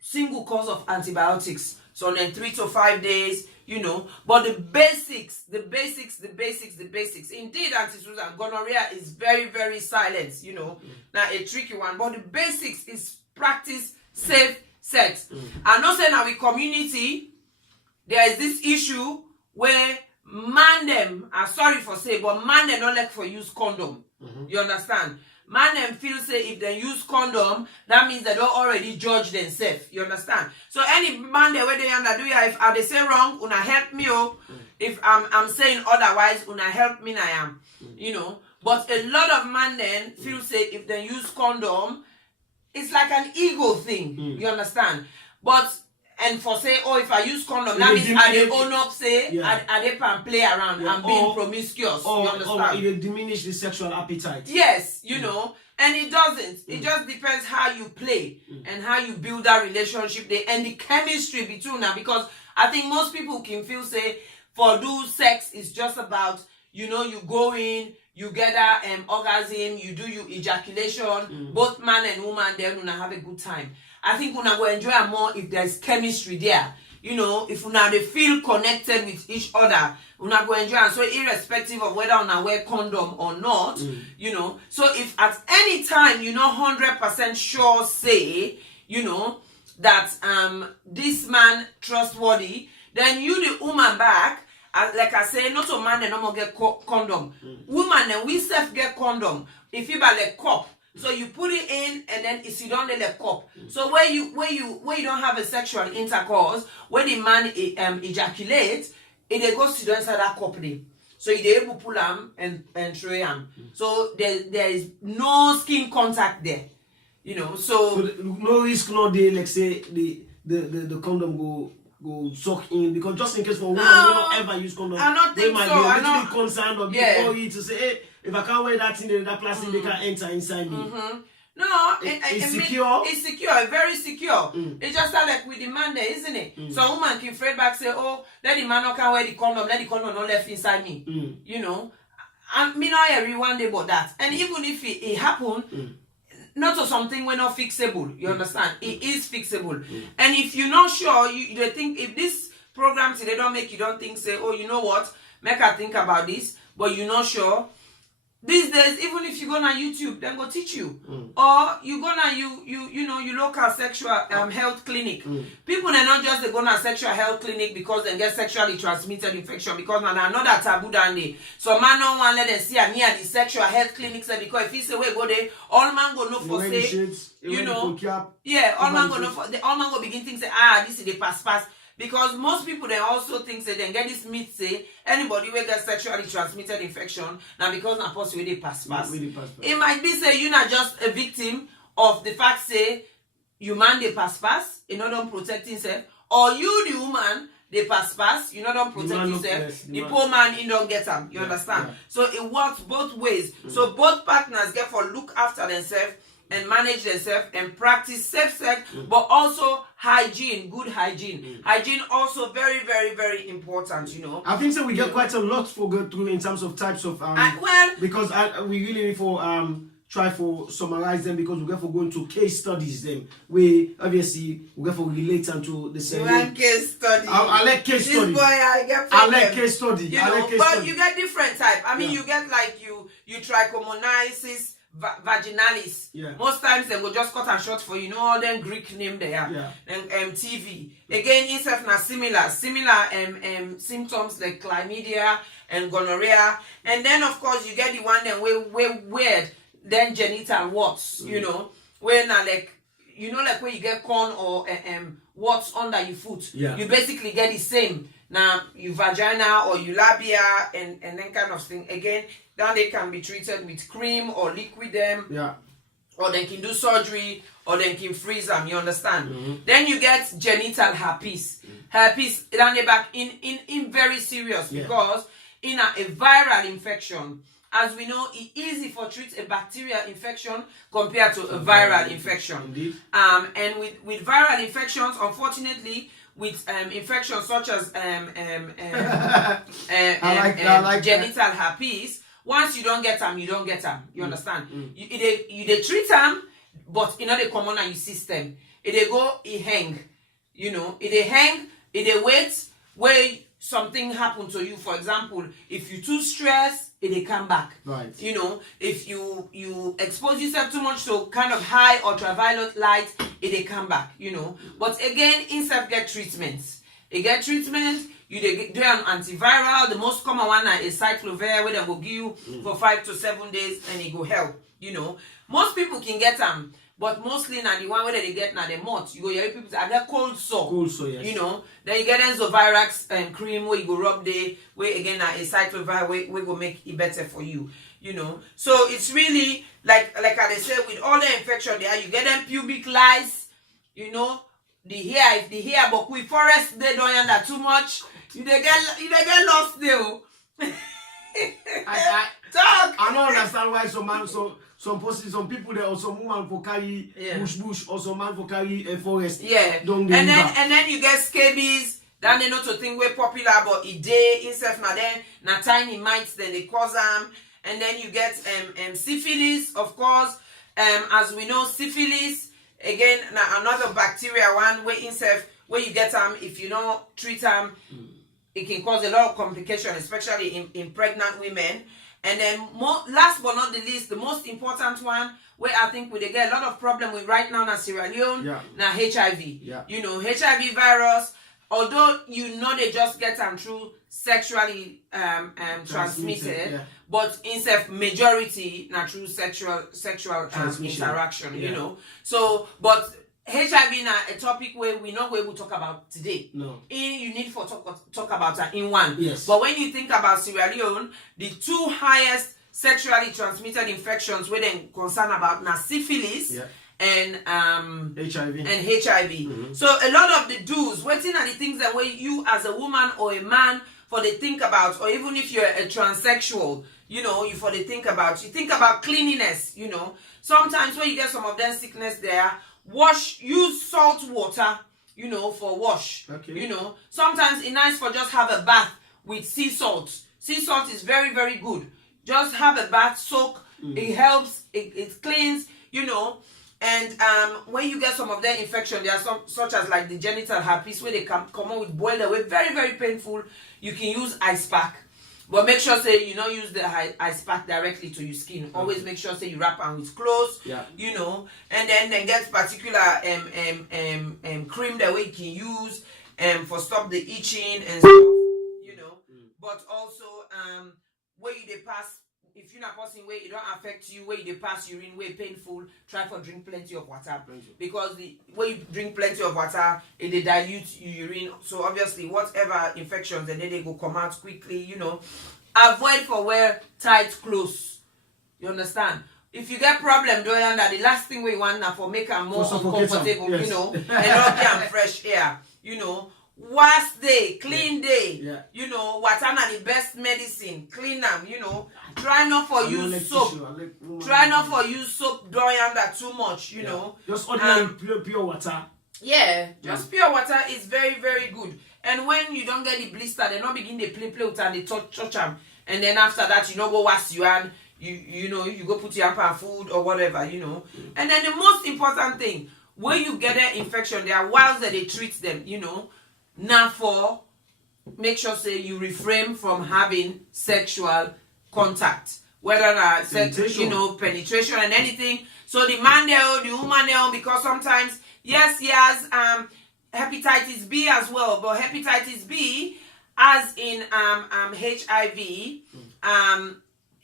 single course of antibiotics. So then 3 to 5 days. You know, but the basics. Indeed, Auntie gonorrhea is very, very silent, you know. Now a tricky one, but the basics is practice safe sex. I'm not saying our community, there is this issue where man them, I'm sorry for say, but man them don't like for use condom. You understand? Man them feel say if they use condom, that means they don't already judge themselves. You understand? So any man there where they under do ya, if they say wrong, una help me if I'm saying otherwise, una help me I am. You know. But a lot of men then feel say if they use condom, it's like an ego thing. You understand? But and for say, if I use condom, that means I they own up say, I they can play around and being promiscuous. You understand? Or it diminish the sexual appetite. Yes, you know, and it doesn't. It just depends how you play and how you build that relationship there and the chemistry between them. Because I think most people can feel say, for do sex is just about, you go in, you get that orgasm, you do your ejaculation, both man and woman, then you have a good time. I think una go enjoy it more if there's chemistry there. You know, if una they feel connected with each other, una go enjoy it. So irrespective of whether una wear condom or not, you know. So if at any time 100% sure say, that this man trustworthy, then you the woman back, like I say, not a man they no more get condom. Woman then we self get condom. If you buy like cup. So you put it in and then it's you don't let a cup. So where you don't have a sexual intercourse, when the man ejaculates, it goes to inside that cup there. So you able to pull him and throw him. So there is no skin contact there. So no risk, no day, like say the condom go suck in, because just in case for women who don't ever use condom, I don't think they might so. be a little bit concerned or be worried to say, hey, if I can't wear that thing, that plastic, they can enter inside me. No, it's secure. It's secure, very secure. It's just like with the man there, isn't it? So woman can fade back say, let the man not can wear the condom, let the condom not left inside me. And me not every one day about that. And even if it happen, not to something we're not fixable. You understand? It is fixable. And if you're not sure, you think if this program they don't make you don't think say, oh, you know what? Make her think about this, but you're not sure. These days, even if you go on YouTube, then go teach you. Or you go on you local sexual health clinic. People they not just they go on a sexual health clinic because they get sexually transmitted infection because now another taboo than they. So man don't want let them see a near the sexual health clinics because if he say we go there, all man go know for say all man go know for all man go begin think say this is the pass. Because most people they also think say they get this myth say anybody will get sexually transmitted infection now because na possible they pass. It might be say you're not just a victim of the fact say you man they pass, you know don't protect himself, or you the woman they pass, you know don't protect yourself. The poor man he don't get them. You understand? Yeah. So it works both ways. So both partners get for look after themselves and manage themselves and practice safe sex, but also hygiene, good hygiene. Hygiene also very, very, very important, you know. I think so we get quite a lot for go through in terms of types of because we really need for try for summarize them because we get for going to case studies them. We obviously we get for relate them to the same. You want case study. I like case study. This boy I like case study. You know, but you get different type. I mean you get like you trichomoniasis vaginalis. Most times they will just cut and short for all them Greek name there. And TV. Again, instead na similar symptoms like chlamydia and gonorrhea. And then of course you get the one that we weird, then genital warts, you know, when like like when you get corn or warts under your foot. You basically get the same. Now, your vagina or your labia and then kind of thing. Again, then they can be treated with cream or liquid them. Or they can do surgery or they can freeze them. You understand? Then you get genital herpes. Herpes, then they back in very serious because in a viral infection, as we know, it's easy for treat a bacterial infection compared to a viral infection. And with viral infections, unfortunately, with infections such as genital herpes, once you don't get them, you don't get them. You understand? You they treat them, but they common on your system. They go, it hang. You know, it hang, it wait where something happen to you. For example, if you too stressed, it come back. Right. You know, if you expose yourself too much to kind of high ultraviolet light, it come back. You know, but again, instead get treatments. You get treatment. You do an antiviral. The most common one is cyclovir, where they will give you for 5 to 7 days, and it will help. You know, most people can get them. But mostly now the one where they get now the month, you go hear people say I get cold sore. Cold sore, yes. You know, then you get Enzovirax and cream where you go rub the where again a cyclovir where go make it better for you. You know, so it's really like I say with all the infection there, you get them pubic lice. You know, the hair, but with forest they don't under too much. You they get lost there. I don't understand why some people there or some woman for carry bush or some man for carry a forest. And then you get scabies. Then they know to think we're popular, but it day instead na then na tiny mites then they cause them. And then you get syphilis, of course. As we know, syphilis again na another bacteria one where instead where you get them if you don't treat them, it can cause a lot of complications, especially in pregnant women. And then last but not the least, the most important one, where I think we get a lot of problem with right now, na Sierra Leone, na HIV. You know, HIV virus, although they just get them through sexually transmitted, but instead majority na through sexual interaction. You know, so but HIV na a topic where we not going to talk about today. No. You need for talk about that in one. Yes. But when you think about Sierra Leone, the two highest sexually transmitted infections where they concern about na syphilis and HIV. So a lot of the do's, waiting are the things that way you as a woman or a man for they think about, or even if you're a transsexual, you know, you think about cleanliness, you know. Sometimes when you get some of them sickness there, use salt water, you know, for wash. You know, sometimes it's nice for just have a bath with sea salt. Sea salt is very, very good. Just have a bath, soak. It helps. It cleans. you know. And when you get some of their infection, there are some such as like the genital herpes where they come out with boiled away, very, very painful. You can use ice pack. But make sure say you don't use the ice pack directly to your skin. Always make sure say you wrap on with clothes, you know, and then get particular cream that way you can use for stop the itching and stuff, you know. But also where you they pass, if you're not passing way, it don't affect you. Where you pass urine, way painful. Try for drink plenty of water because the way you drink plenty of water, it they dilute your urine. So obviously, whatever infections, and then they go come out quickly. You know, avoid for wear tight clothes. You understand? If you get problem doing that, the last thing we want now for make them more uncomfortable. You know, and not get fresh air. You know. Wash day, clean day, you know, water na the best medicine, clean them, you know, try not for use soap, try not for use soap dry under too much, you know. Just ordinary pure water. Yeah, just pure water is very, very good. And when you don't get the blister, they not begin to play with and they touch them. And then after that, you know, go wash your hand, you know, you go put your hand on food or whatever, you know. And then the most important thing, when you get an infection, there are whiles that they treat them, you know. Now for make sure say you refrain from having sexual contact, whether you know, penetration and anything. So the man there, the woman there, because sometimes yes, he has hepatitis B as well, but hepatitis B as in HIV,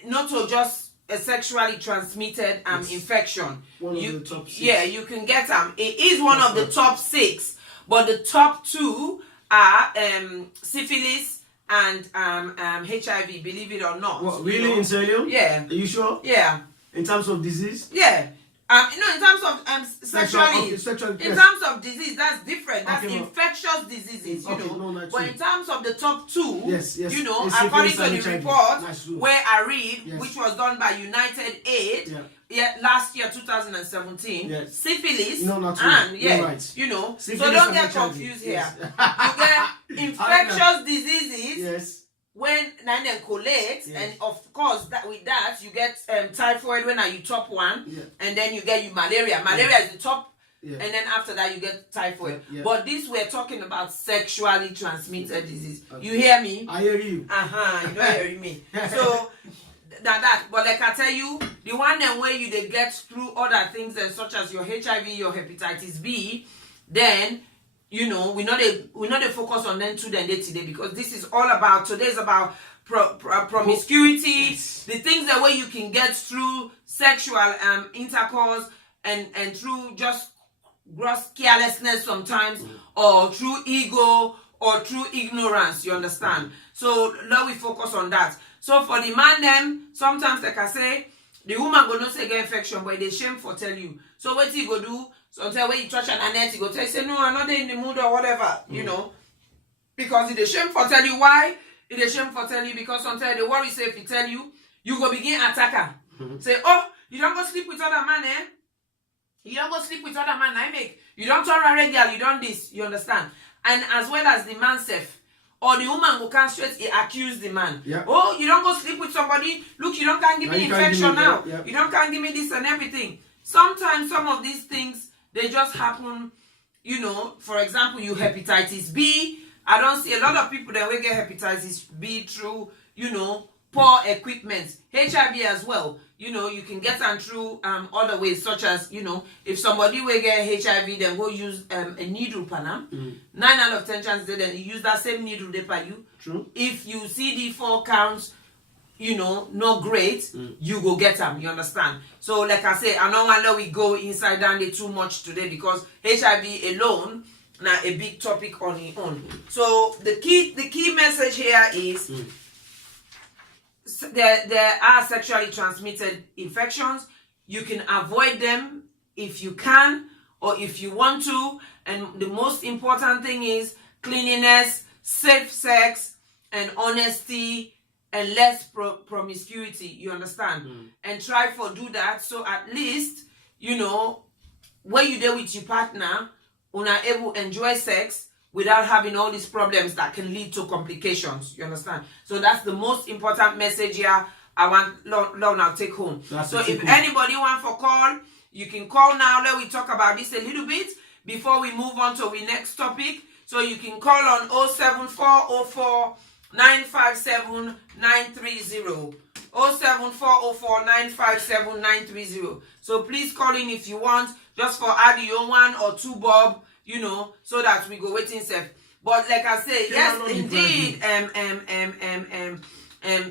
not so just a sexually transmitted infection. One of the top 6. Yeah, you can get it is one of the top 6. But the top 2 are syphilis and HIV, believe it or not. What, really, in serio? Yeah. Are you sure? Yeah. In terms of disease? Yeah. You know, in terms of sexually, in terms of disease, that's different. That's infectious diseases, you know. But in terms of the top 2, you know, according to the report where I read, which was done by United Aid, last year 2017, syphilis and you know, syphilis, so don't get confused here. You get infectious diseases when then collate, and of course that with that you get typhoid when are you top 1, and then you get malaria. Malaria is the top, and then after that you get typhoid. But this we're talking about sexually transmitted disease. You hear me? I hear you. You don't hear me. So that, but like I tell you, the one then where you they get through other things such as your HIV, your hepatitis B, then you know we not they focus on them today because this is all about today's about promiscuity, the things that way you can get through sexual intercourse and through just gross carelessness sometimes, or through ego or through ignorance. You understand? So now we focus on that. So for the man them, sometimes like I say, the woman go not say get infection, but they shame for tell you. So what he go do? Sometimes when you touch an annet, he go tell you, say no, I'm not in the mood or whatever, you know. Because it is shame for tell you why. It is shame for tell you because sometimes they worry say if he tell you, you go begin attack her. Say, oh, you don't go sleep with other man, eh? You don't go sleep with other man, I make. You don't turn a regular, you don't this, you understand? And as well as the man self. Or the woman who can straight accuse the man. Oh, you don't go sleep with somebody. Look, you don't can give me infection now. You don't can give me this and everything. Sometimes some of these things, they just happen, you know. For example, you hepatitis B. I don't see a lot of people that will get hepatitis B through, you know, poor equipment. HIV as well. You know, you can get them through other ways, such as, you know, if somebody will get HIV, then go use a needle panel. 9 out of 10 chances then you use that same needle they pay you. True. If you CD4 counts, you know, not great, you go get them. You understand? So, like I say, I don't want to let we go inside down there too much today because HIV alone now a big topic on its own. So the key message here is. There are sexually transmitted infections. You can avoid them if you can or if you want to. And the most important thing is cleanliness, safe sex, and honesty, and less promiscuity. You understand? And try for do that so at least, you know, when you there with your partner, una able to enjoy sex without having all these problems that can lead to complications. You understand? So that's the most important message here I want Lord now take home. So if anybody want for call, You can call now. Let we talk about this a little bit before we move on to the next topic. So you can call on 07404 957 930. 07404 957 930. So please call in if you want, just for add your 1 or 2 bob, you know, so that we go waiting safe. But like I say, yes, indeed,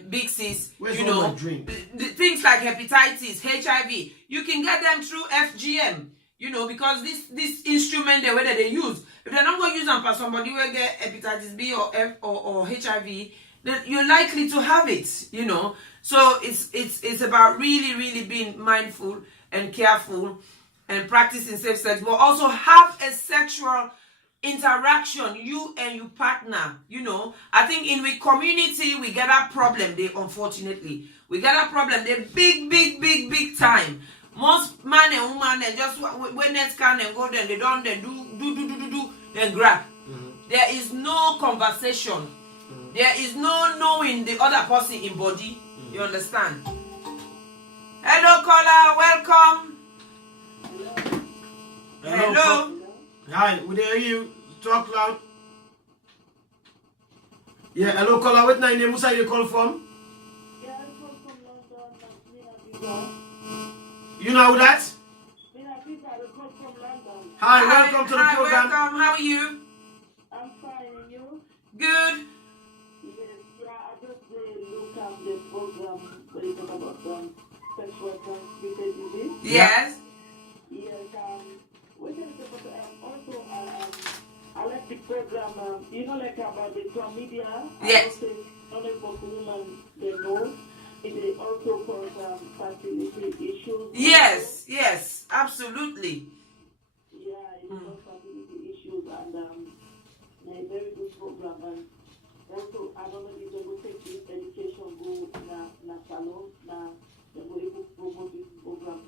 big sis, Where's you know, things like hepatitis, HIV, you can get them through FGM, you know, because this instrument, the way that they use, if they're not going to use them for somebody who will get hepatitis B or F or HIV, then you're likely to have it, you know. So it's about really being mindful and careful and practicing safe sex, but also have a sexual interaction, you and your partner, you know. I think in the community we get a problem there, unfortunately. We get a problem there big time. Most man and woman, they just when they scan and go then they don't they do then grab. There is no conversation. There is no knowing the other person in body. You understand? Hello caller, welcome. Hello. Hi, we hear you. Talk loud. Yeah, hello caller. What name? Who's you call from? Yeah, I come from London. You know that? Hi, welcome to the program. Welcome. How are you? I'm fine, and you? Good. Yes, yeah, I just look at the program where you talk about sexual transmitted disease. Yes. Yes, also, I like the program, you know, like about the chlamydia. Yes. Only for women, they know. It also cause fertility issues. Yes, absolutely. Yeah, it causes fertility issues, and a very good program. And also, I don't know if they will take this education go in a salon, they will able to promote this program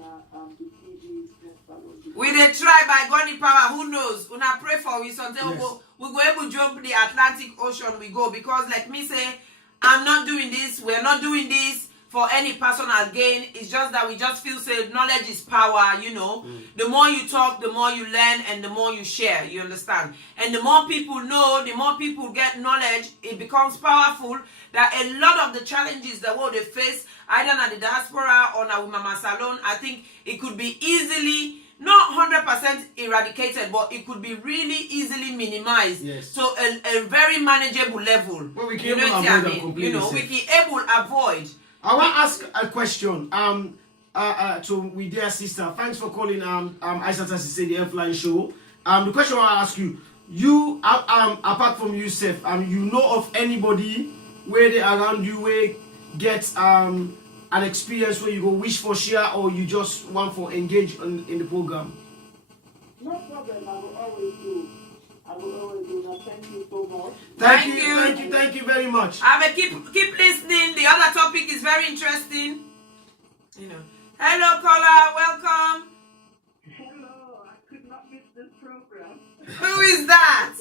to see this salon. We dey try by God the power. Who knows? Una pray for we something. Yes. We go able to jump the Atlantic Ocean. We go because, like me say, I'm not doing this. We're not doing this for any personal gain. It's just that we just feel say knowledge is power. You know, the more you talk, the more you learn, and the more you share. You understand? And the more people know, the more people get knowledge. It becomes powerful. That a lot of the challenges that what they face, either at the diaspora or now with Mama Salon, I think it could be easily, not 100% eradicated, but it could be really easily minimized. Yes. So a very manageable level. Well, we can you know able what avoid I them mean? completely, You know, sir. we can able avoid. I want to ask a question. To we dear sister, thanks for calling. Isatta Sisay, the F-Line show. The question I want to ask you, apart from yourself, you know of anybody where they around you where get an experience where you go wish for share or you just want for engage in the program? No problem, I will always do. Now, thank you so much. Thank you. Thank you very much. I will keep listening. The other topic is very interesting. You know. Hello, caller. Welcome. Hello, I could not miss this program. Who is that?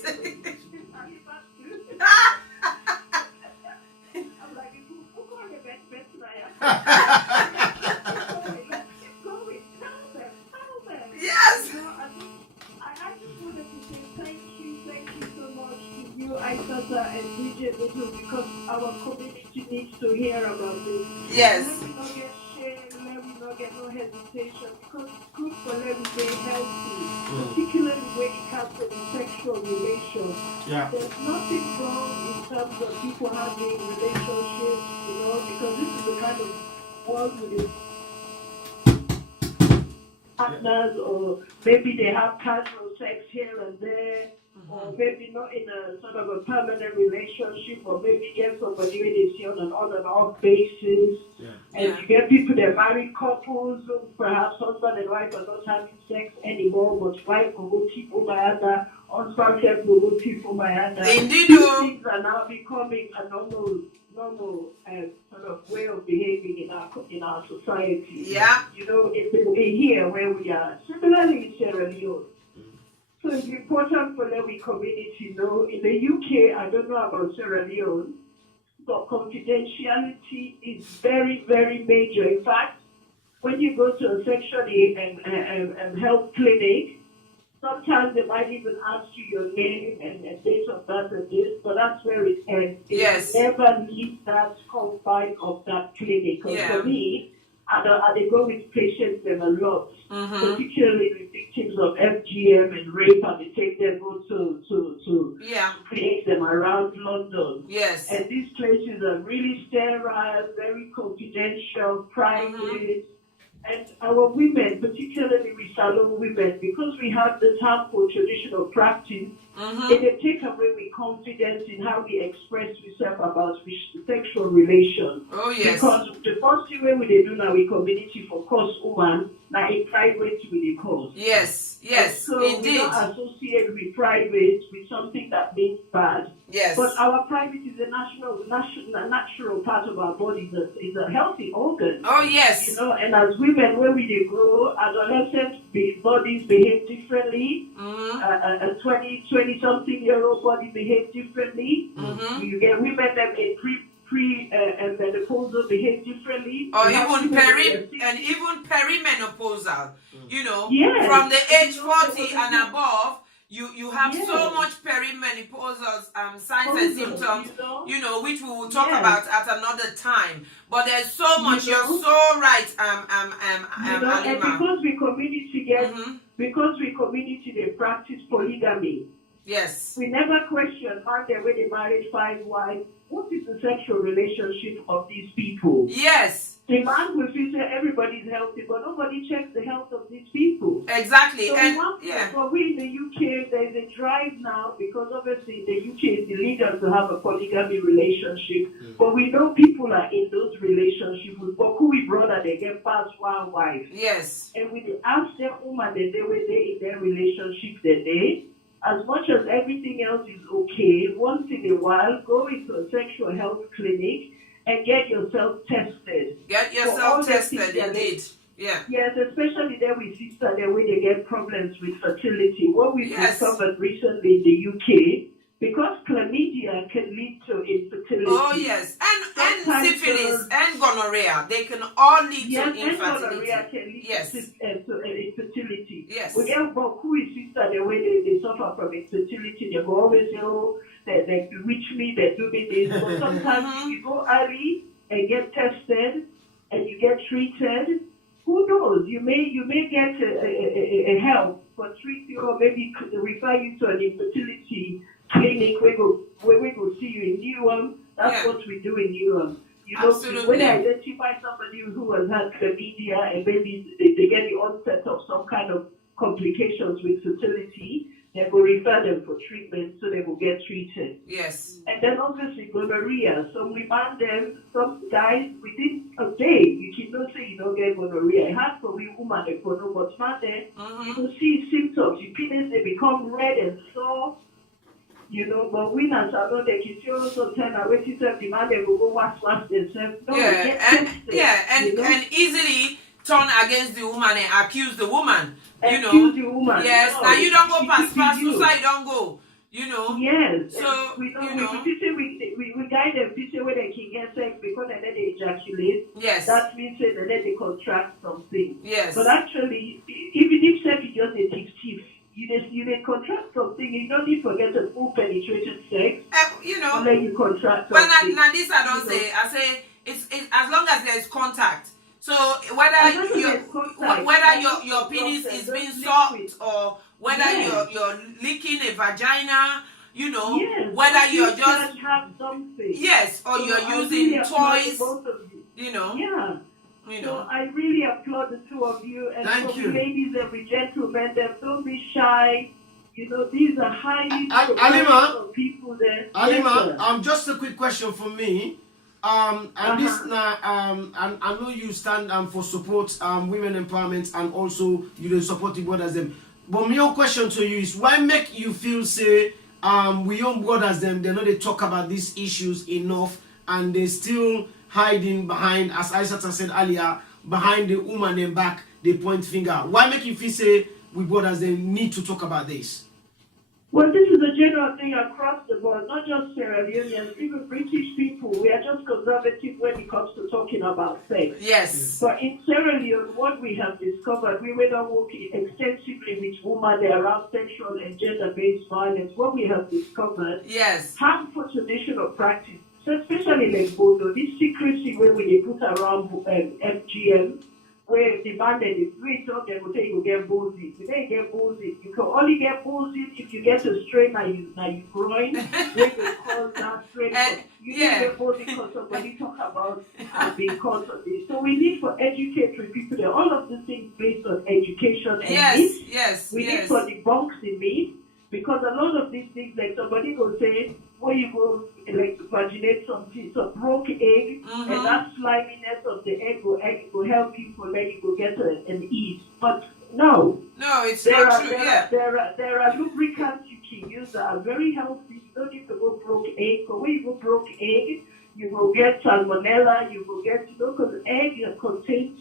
I'm like, who called the best I Tell them. Yes. You know, I just wanted to say thank you so much to you, Isatta and DJ Little, because our community needs to hear about this. Yes. Let me not get shame, let me not get no hesitation, because it's good for them to stay healthy, particularly when it comes to the sexual relations. Yeah. There's nothing wrong in terms of people having relationships, you know, because this is the kind of world with it. Partners, or maybe they have casual sex here and there, or maybe not in a sort of a permanent relationship, or maybe get somebody where they see on an on and off basis. Yeah. And you get people, they're married couples, who perhaps husband and wife are not having sex anymore, but wife will go people by other, husband will go people by other. Indeed. These things are now becoming a normal sort of way of behaving in our society. Yeah. You know, in here where we are, similarly in Sierra Leone. So it's important for the community to know. In the UK, I don't know about Sierra Leone, but confidentiality is very, very major. In fact, when you go to a sexually health clinic, sometimes they might even ask you your name and date of birth and this, but that's where it ends. Yes. It never leave that confine of that clinic. Because Yeah. for me, I go with patients them a lot, particularly the victims of FGM and rape, and they take them go to Yeah. clinics them around London. Yes. And these places are really sterile, very confidential, private. And our women, particularly we salon women, because we have the harmful traditional practice, they take away with confidence in how we express ourselves about sexual relations. Oh, yes. Because the first thing we do now in community for cause woman, now in private with the cause. Yes. Yes. So Indeed. we don't associate with private with something that means bad. Yes. But our private is a natural part of our body. It's a healthy organ. Oh, yes. You know, and as women, when we grow, adolescent bodies behave differently. A 20-something-year-old body behave differently. You get women that in menopausal behave differently. Or You have even women even perimenopausal. You know, Yes. from the age 40 and above, you have so Yes. much perimenopausal signs and symptoms, you know, which we will talk Yes. about at another time. But there's so much. You know? You're so right, and Alima. because we community they practice polygamy. Yes. We never question man they when they married 5 wives. What is the sexual relationship of these people? Yes. The man will feel that everybody's healthy, but nobody checks the health of these people. Exactly. So And for we in the UK, there's a drive now because obviously the UK is illegal to have a polygamy relationship. But we know people are in those relationships. But who we brother, they get past one wife. yes. And we ask them woman that they were there in their relationship that day. As much as everything else is okay, once in a while, go into a sexual health clinic and get yourself tested. Get For all yourself the tested, things that indeed. Yeah. Yes, especially there with sister, there where they get problems with fertility. What we've Yes. discovered recently in the UK, because chlamydia can lead to infertility. Oh, yes. And Sometimes, syphilis and gonorrhea, they can all lead Yes, to and infertility. gonorrhea can lead Yes. to infertility. Yes. We get about who is sister, the way they suffer from infertility, they will always say, oh, they reach me, they do me this. But sometimes if you go early and get tested and you get treated, who knows? You may get a help for treating or maybe refer you to an infertility clinic where we go see you in Newham. That's Yeah. what we do in Newham. You know, Absolutely. when they identify somebody who has had chlamydia and maybe they get the onset of some kind of complications with fertility, they will refer them for treatment so they will get treated. Yes. And then obviously gonorrhea. So we man them, some guys within a day, you cannot say you don't get gonorrhea. It has for we woman they for no, but man them, you will see symptoms. Your penis they become red and sore. You know, but we as I know they can also tell now when she said the man they will go wash themselves. No, they get tested, you know? and easily turn against the woman and accuse the woman. You know. Accuse the woman. Yes. No, Now you don't go it past could be you. suicide, don't go. You know. Yes. So, we don't, you know. we guide them to say where they can get sex because then they ejaculate. Yes. That means that then they contract something. Yes. But actually, even if sex is just a tiff, you may contract something. You don't need to get a full penetrated sex. You know. Unless you contract Well, something. now this I don't say. I say it's as long as there is contact. So whether your penis is being sucked or whether you're licking a vagina, you know, whether you're just have something. Yes, or So you're I using really applaud toys, both of you. you know. Yeah. You So know. I really applaud the two of you, and Thank for you. ladies and we gentlemen, don't be shy. You know, these are highly Alima, professional people there. Alima, Yes, sir. just a quick question from me. And this now, and I know you stand for support women empowerment and also you don't support the brothers them. But my own question to you is why make you feel say we young brothers them they know they talk about these issues enough and they still hiding behind, as Isatta said earlier, behind the woman and back they point finger. Why make you feel say we brothers they need to talk about this? Well, this is a general thing across the board, not just Sierra Leoneans, even British people. We are just conservative when it comes to talking about sex. Yes. But in Sierra Leone, what we have discovered, we were not working extensively with women around sexual and gender-based violence. What we have discovered, Yes. harmful traditional practice, so especially like Bodo, this secrecy where we put around FGM, where the bandit is doing something, they will say you get boozy. You don't get boozy. You can only get boozy if you get a strain that you groin, where you cause that strain. You didn't get boozy because somebody talk about being caused of this. So we need for educatory people there. All of these things based on education and myths. We need for debunk the myth, because a lot of these things, like somebody will say, where you go like vaginate some broke egg, and that sliminess of the egg will help you for then you go get an ease. But no, it's not true. There are lubricants you can use that are very healthy. You don't need to go broke egg. But when you go broke egg, you will get salmonella. You will get because egg contains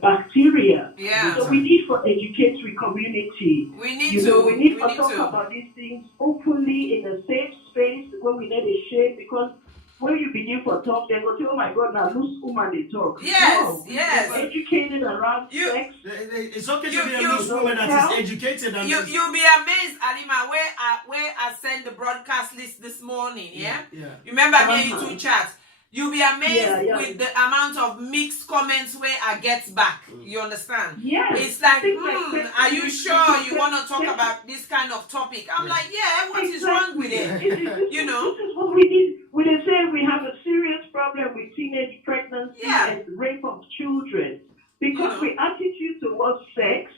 bacteria. Yeah. So we need for educatory community. We need we need to talk about these things openly in a safe space where we need a shame, because when you begin for talk, they will say, "Oh my God, now loose woman they talk." Yes. Educated around sex. It's okay to be a loose woman that is educated. And you'll be amazed, Alima, where I sent the broadcast list this morning. Yeah. Remember me and you two chat. You'll be amazed with the amount of mixed comments where I get back. You understand? Yeah. It's like, are you sure you want to talk about this kind of topic? I'm like, yeah, what is wrong with it? You know? This is what we need. When they say we have a serious problem with teenage pregnancy and rape of children, because the attitude towards sex,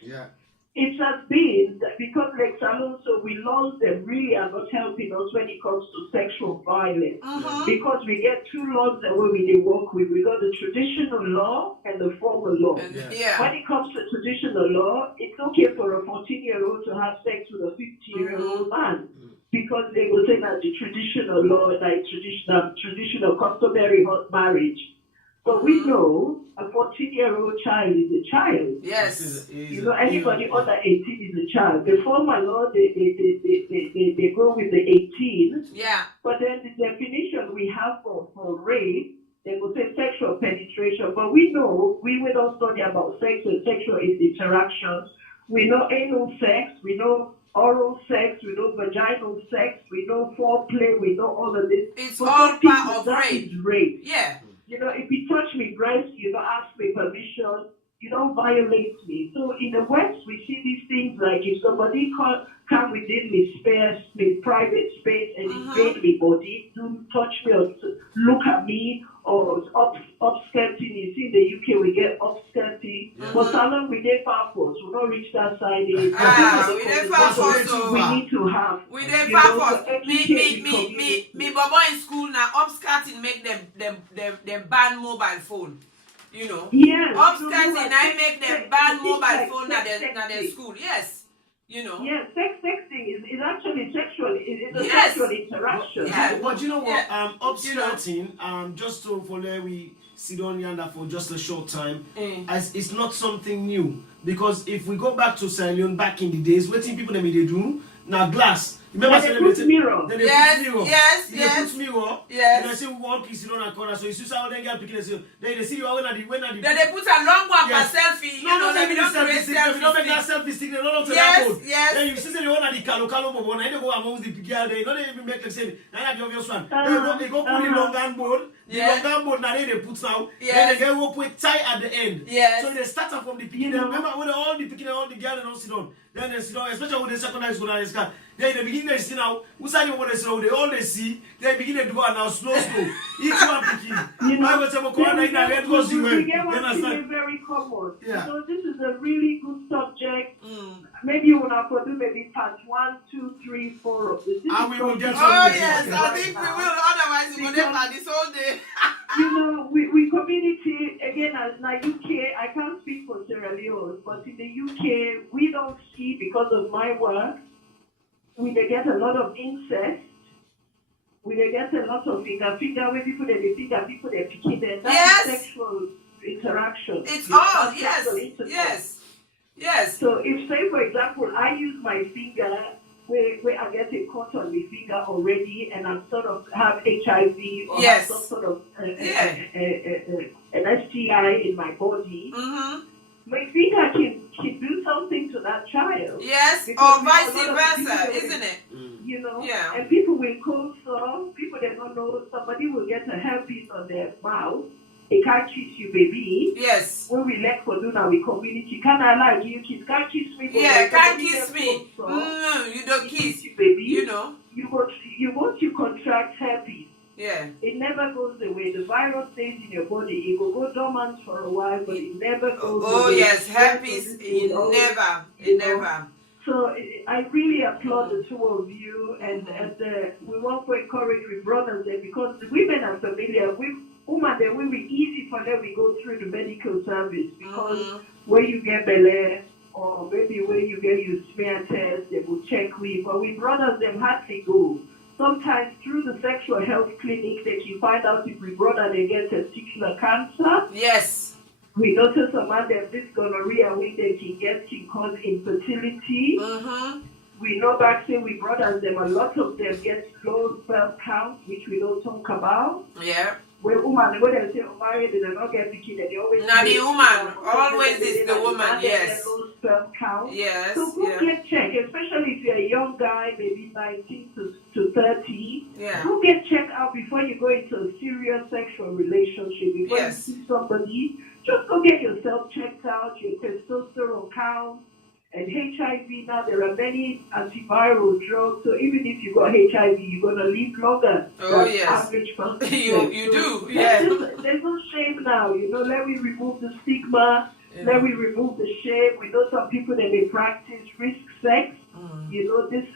it has been that because like Salon, so we laws them really are not helping us when it comes to sexual violence. Because we get two laws that we work with. We got the traditional law and the formal law. When it comes to traditional law, it's okay for a 14-year-old to have sex with a 50-year-old man. Because they will say that the traditional law, like traditional customary marriage. But we know a 14-year-old child is a child. Yes. Anybody under 18 is a child. The formal law, they go with the 18. Yeah. But then the definition we have for rape, they will say sexual penetration. But we know, we don't study about sex and sexual interactions. We know anal sex, we know oral sex, we know vaginal sex, we know foreplay, we know all of this. It's all part of rape. Rape. Yeah. If you touch me breast, you don't ask me permission, you don't violate me. So in the West, we see these things like if somebody come within me space, me private space, and invade me body, don't touch me or look at me, or upskirting. You see in the UK, we get upskirting. But Salon, we get purpose. We don't reach that side. We get purpose. We need to have. We get purpose. Me, Baba in school now, upskirting make them ban mobile phone. You know. Yes. Upskirting, I make them ban mobile phone at their school. Yes. You know. Yes, sexting is actually sexual. It's a sexual interaction. Yeah. But you know what? Upskirting, just for where we sit on yonder for just a short time, as it's not something new. Because if we go back to Sierra Leone back in the days, what people they do now glass. Remember they put mirror. Then they put mirror. Yes. They put mirror. Yes. And I say one piece on a corner. So you see how they get picking. Then they see you when are the. Then they put a long one for selfie. You know, they don't create selfie. They don't make that selfie stick. They don't Yes. Then you see the one at the calo bobo. They go amongst the picture. They don't even make the same. That's the obvious one. They go put the long hand board. The long hand board now they put now. Then they get rope with tie at the end. Yes. So they start from the beginning. Remember when all the beginning, all the girls don't sit down. Then they sit down, especially with the secondary school and the then in the beginning they see now, who said what they say, they all they see, they begin to do it now slow. Each one picking. I will say, we get one thing very common. So this is a really good subject. Maybe you want to do maybe part 1, 2, 3, 4 of this. And we will get yes, I think we will. Otherwise, we will never this whole day. We community, again, as na UK, I can't speak for Sierra Leone, but in the UK, we don't see, because of my work, we get a lot of incest. We get a lot of finger where people they people they picking them. That's sexual interaction. It's all yes. So if, say for example, I use my finger where I get a cut on my finger already, and I sort of have HIV or Yes. have some sort of Yeah. an STI in my body. Mm-hmm. My finger can do something to that child. Yes, Because or we have vice a lot of versa, people isn't it? You know, Yeah. and people will cold sore. People they don't know. Somebody will get a herpes on their mouth. They can't kiss you, baby. Yes. When we let for do now, we community can't allow you kiss. Can't kiss me. but Yeah, when can't somebody kiss get me. cold sore, You don't kiss. you, baby. You know? You want to contract herpes. Yeah. It never goes away. The virus stays in your body. It will go dormant for a while, but it never goes away. Oh yes, herpes. Therefore, this It will always, never. you It know, never. So I really applaud the two of you, and we want to encourage we brothers there because the women are familiar. Women, they will be easy for them. We go through the medical service because when you get belay or maybe when you get your smear test, they will check we. But we brothers, them hardly go. Sometimes through the sexual health clinic, they can find out if we brother they get testicular cancer. Yes. We notice some of them this gonorrhea when they can cause infertility. We know back say we brothers them a lot of them get low sperm count, which we don't talk about. Yeah. When woman when they say married they don't get bikini, they always Now the say, woman, oh, always they is the like woman, man, they yes. get low sperm count. Yes. So go Yeah. get checked, especially if you're a young guy, maybe 19 to 30. Yeah. Go get checked out before you go into a serious sexual relationship. Before Yes. you see somebody, just go get yourself checked out, your testosterone count. And HIV, now there are many antiviral drugs, so even if you got HIV, you're going to live longer Oh, than yes. average person. You do, yeah. There's no shame now, you know, let me remove the stigma, Yeah. let me remove the shame. We know some people that they practice risk sex, you know, this,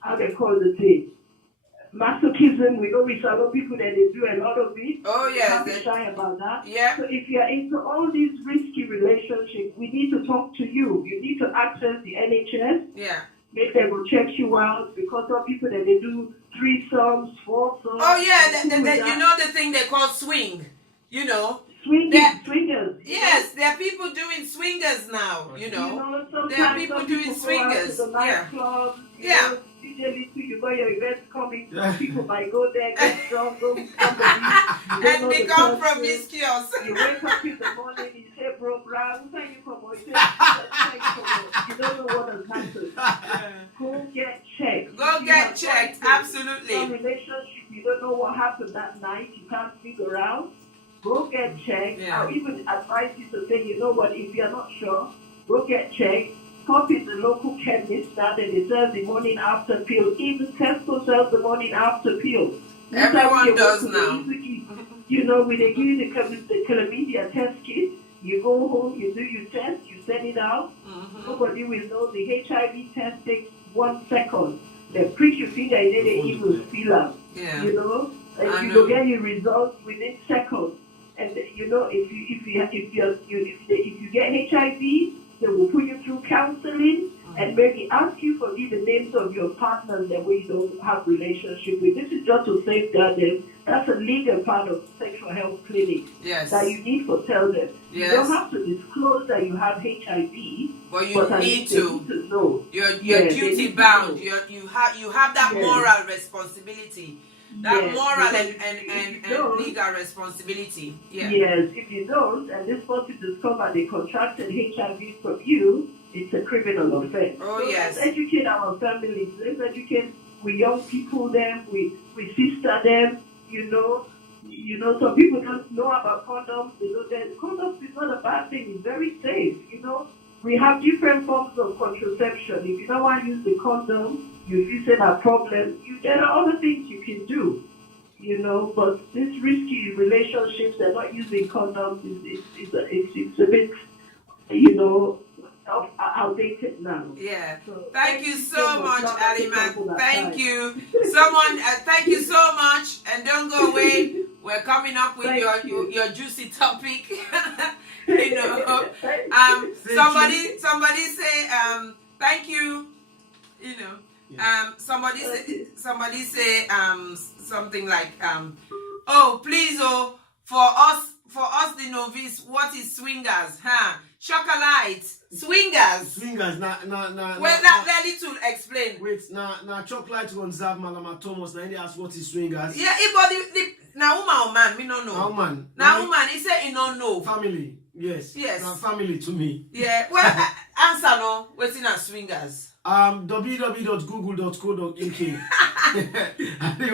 how they call the thing? Masochism, we know we saw people that they do a lot of it. Oh, We yes, can't be they- shy about that. Yeah. So if you're into all these risky relationships, we need to talk to you. You need to access the NHS. Yeah. Maybe they will check you out because some people that they do threesomes, foursomes. Oh yeah, and you know the thing they call swing. You know. swingers. Yes, there are people doing swingers now. You know. Sometimes There are people some doing go out swingers, to the yeah. nightclubs, Yeah. know, DJ Little, you got your events coming. Yeah. Some people might go there, get drunk, go with somebody. You don't know And the become person. promiscuous. You wake up in the morning, you say, bro, Brown, who can you come on? You say, "Who can you come on?" You don't know what has happened. Go get checked. Go If you get have checked, gone through absolutely. Some relationship, you don't know what happened that night, you can't figure out. Go get checked. Yeah. I'll even advise you to say, you know what, if you're not sure, go get checked. Pop in the local chemist that and it sells the morning after pill. Even Tesco sells the morning after pill. Everyone does With now. you know, when they give you the chlamydia test kit, you go home, you do your test, you send it out. Nobody will know. The HIV test takes 1 second. They prick your finger and then they even feel out. Yeah. You know, I and you know. will get your results within seconds. And you know, if you get HIV, they will put you through counseling and maybe ask you for the names of your partners that we don't have relationship with. This is just to safeguard them. That's a legal part of sexual health clinics Yes. that you need to tell them. Yes. You don't have to disclose that you have HIV, But you at need least they to. need to know. You're Yeah, they duty need to bound. know. You have that Yes. moral responsibility. That Yes, moral because and if you don't- legal responsibility. Yeah. Yes, if you don't, and this person discovered they contracted HIV from you, it's a criminal offense. Oh, So yes. Let's educate our families. Let's educate we young people them, we sister them, you know. You know, some people don't know about condoms. They know that condoms is not a bad thing. It's very safe, you know. We have different forms of contraception. If you don't want to use the condom, you feel say a problem, there are other things you can do, you know, but these risky relationships, they're not using condoms, it's a bit, you know, outdated now. Yeah. So, Thank you so much, Not to Alima. couple that Thank time. you. Thank you so much. And don't go away. We're coming up with Thank you. your juicy topic. You know. Say Somebody say thank you. You know. Somebody say something like oh please for us the novice, what is swingers, huh? chocolate, swingers. Swingers, na. Well, that ready to explain. Wait, na chocolate on Zab Malama Thomas. Na he ask what is swingers. Yeah, but na woman or man, me no know. Now man. Now woman, he say he no know. Family, yes. Yes. Na family to me. Yeah, well, answer no. Waiting at swingers. www.google.co.uk.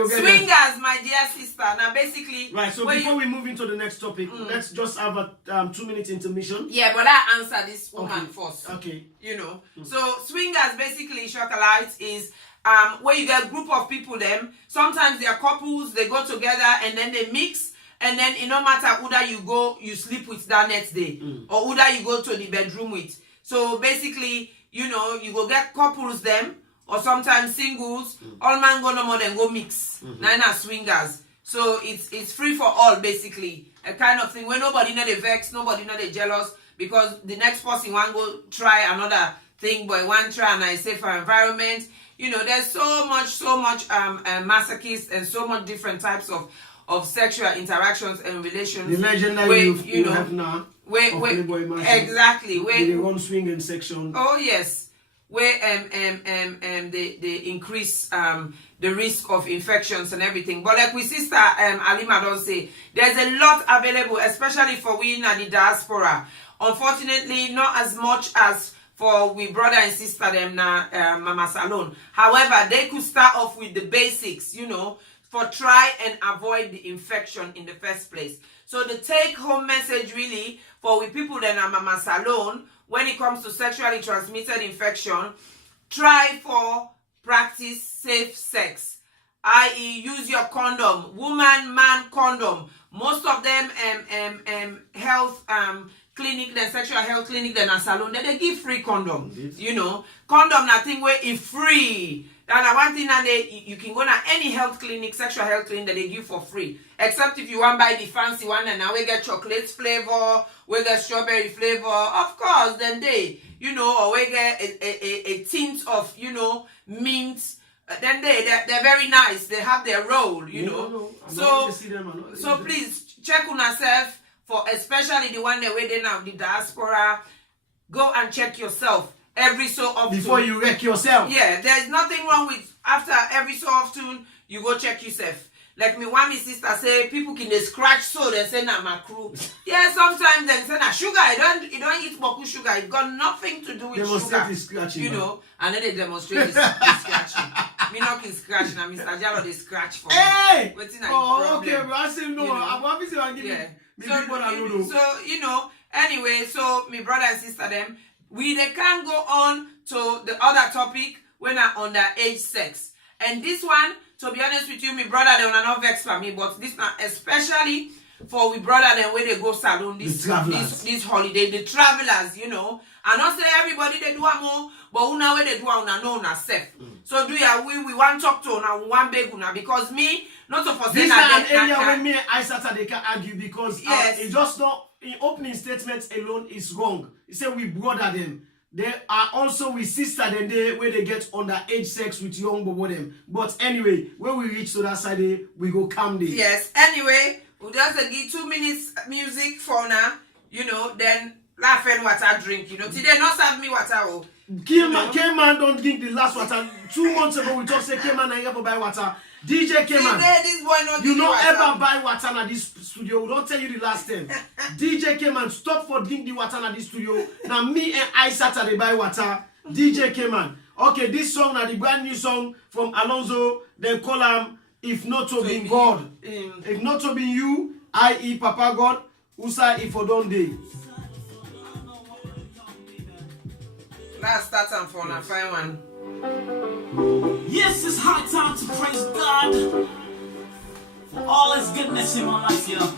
Swingers, my dear sister. Now, basically, Right. So before we move into the next topic, let's just have a 2-minute intermission. yeah, but I answer this woman first. Okay. You know, so swingers basically chocolate is where you get a group of people. Them sometimes they are couples. They go together and then they mix. And then it no matter who that you go, you sleep with that next day, or who that you go to the bedroom with. So basically, you know, you go get couples them, or sometimes singles. All man go no more than go mix. Nine are swingers. So it's free for all basically. A kind of thing where nobody not they vex, nobody not they jealous, because the next person want go try another thing, but one try and I say for environment. You know, there's so much masochists and so much different types of sexual interactions and relations. The legendary where, you have now. Exactly. Where the one swinging section. Oh yes. Where they increase the risk of infections and everything. But like we sister Alima don't say, there's a lot available, especially for we in the diaspora. Unfortunately, not as much as for we brother and sister them na Mama Salon. However, they could start off with the basics, you know, for try and avoid the infection in the first place. So the take-home message really for we people that are Mama Salon, when it comes to sexually transmitted infection, try for practice safe sex, i.e. use your condom, woman-man condom. Most of them health clinic, then sexual health clinic, then a salon, then they give free condom. You know, condom nothing where it's free. And one thing that you can go to any health clinic, sexual health clinic that they give for free. Except if you want to buy the fancy one and now we get chocolate flavor, we get strawberry flavor, of course, then they, you know, or we get a tint of, you know, mint. Then they're very nice. They have their role, you know. So please check on yourself for especially the one that we're doing now, the diaspora. Go and check yourself every so often. Before you wreck yourself. Yeah, there's nothing wrong with after every so often you go check yourself. Like me, one my sister say people can they scratch so they say na macro. Yeah, sometimes they say na sugar. You don't eat boku sugar. It got nothing to do with sugar. Scratching, you know, and then they demonstrate the scratching. Me not can scratch now, Mr. Jallo they scratch for me. Hey! Okay, but I say no. You know? I'm happy to give Yeah. me people. So you know, anyway, so my brother and sister them, they can go on to the other topic when I underage sex. And this one, to be honest with you, my brother they will not vex for me, but this one especially for we brother them where they go salon this holiday, the travelers, you know. And not say everybody they do a more, but una where they do una know una self. So do ya we want talk to una one beg una because me not to forsake this is an area where me and Isatta they can argue because it's just not in opening statements alone is wrong. He said we brother them. They are also with sister then where they get underage sex with young boy them. But anyway, when we reach to that side, we go calm down. Yes. Anyway, we'll just give 2 minutes music for now. You know, then laugh and water drink. You know, today not serve me water. Oh. K-Man don't drink the last water. 2 months ago we talk say K-Man and ever buy water. DJ K-Man, this boy not you don't ever buy water in this studio. We don't tell you the last time. DJ K-Man, stop for drink the water in this studio. Now me and Isatta they buy water. DJ K-Man. Okay, this song now the brand new song from Alonzo. They call him If Not To Be God. If Not To Be You, i.e. Papa God. Usa if for don't day. Last start time for a fine one. Yes, it's high time to praise God for all His goodness in my life, yo. Yeah.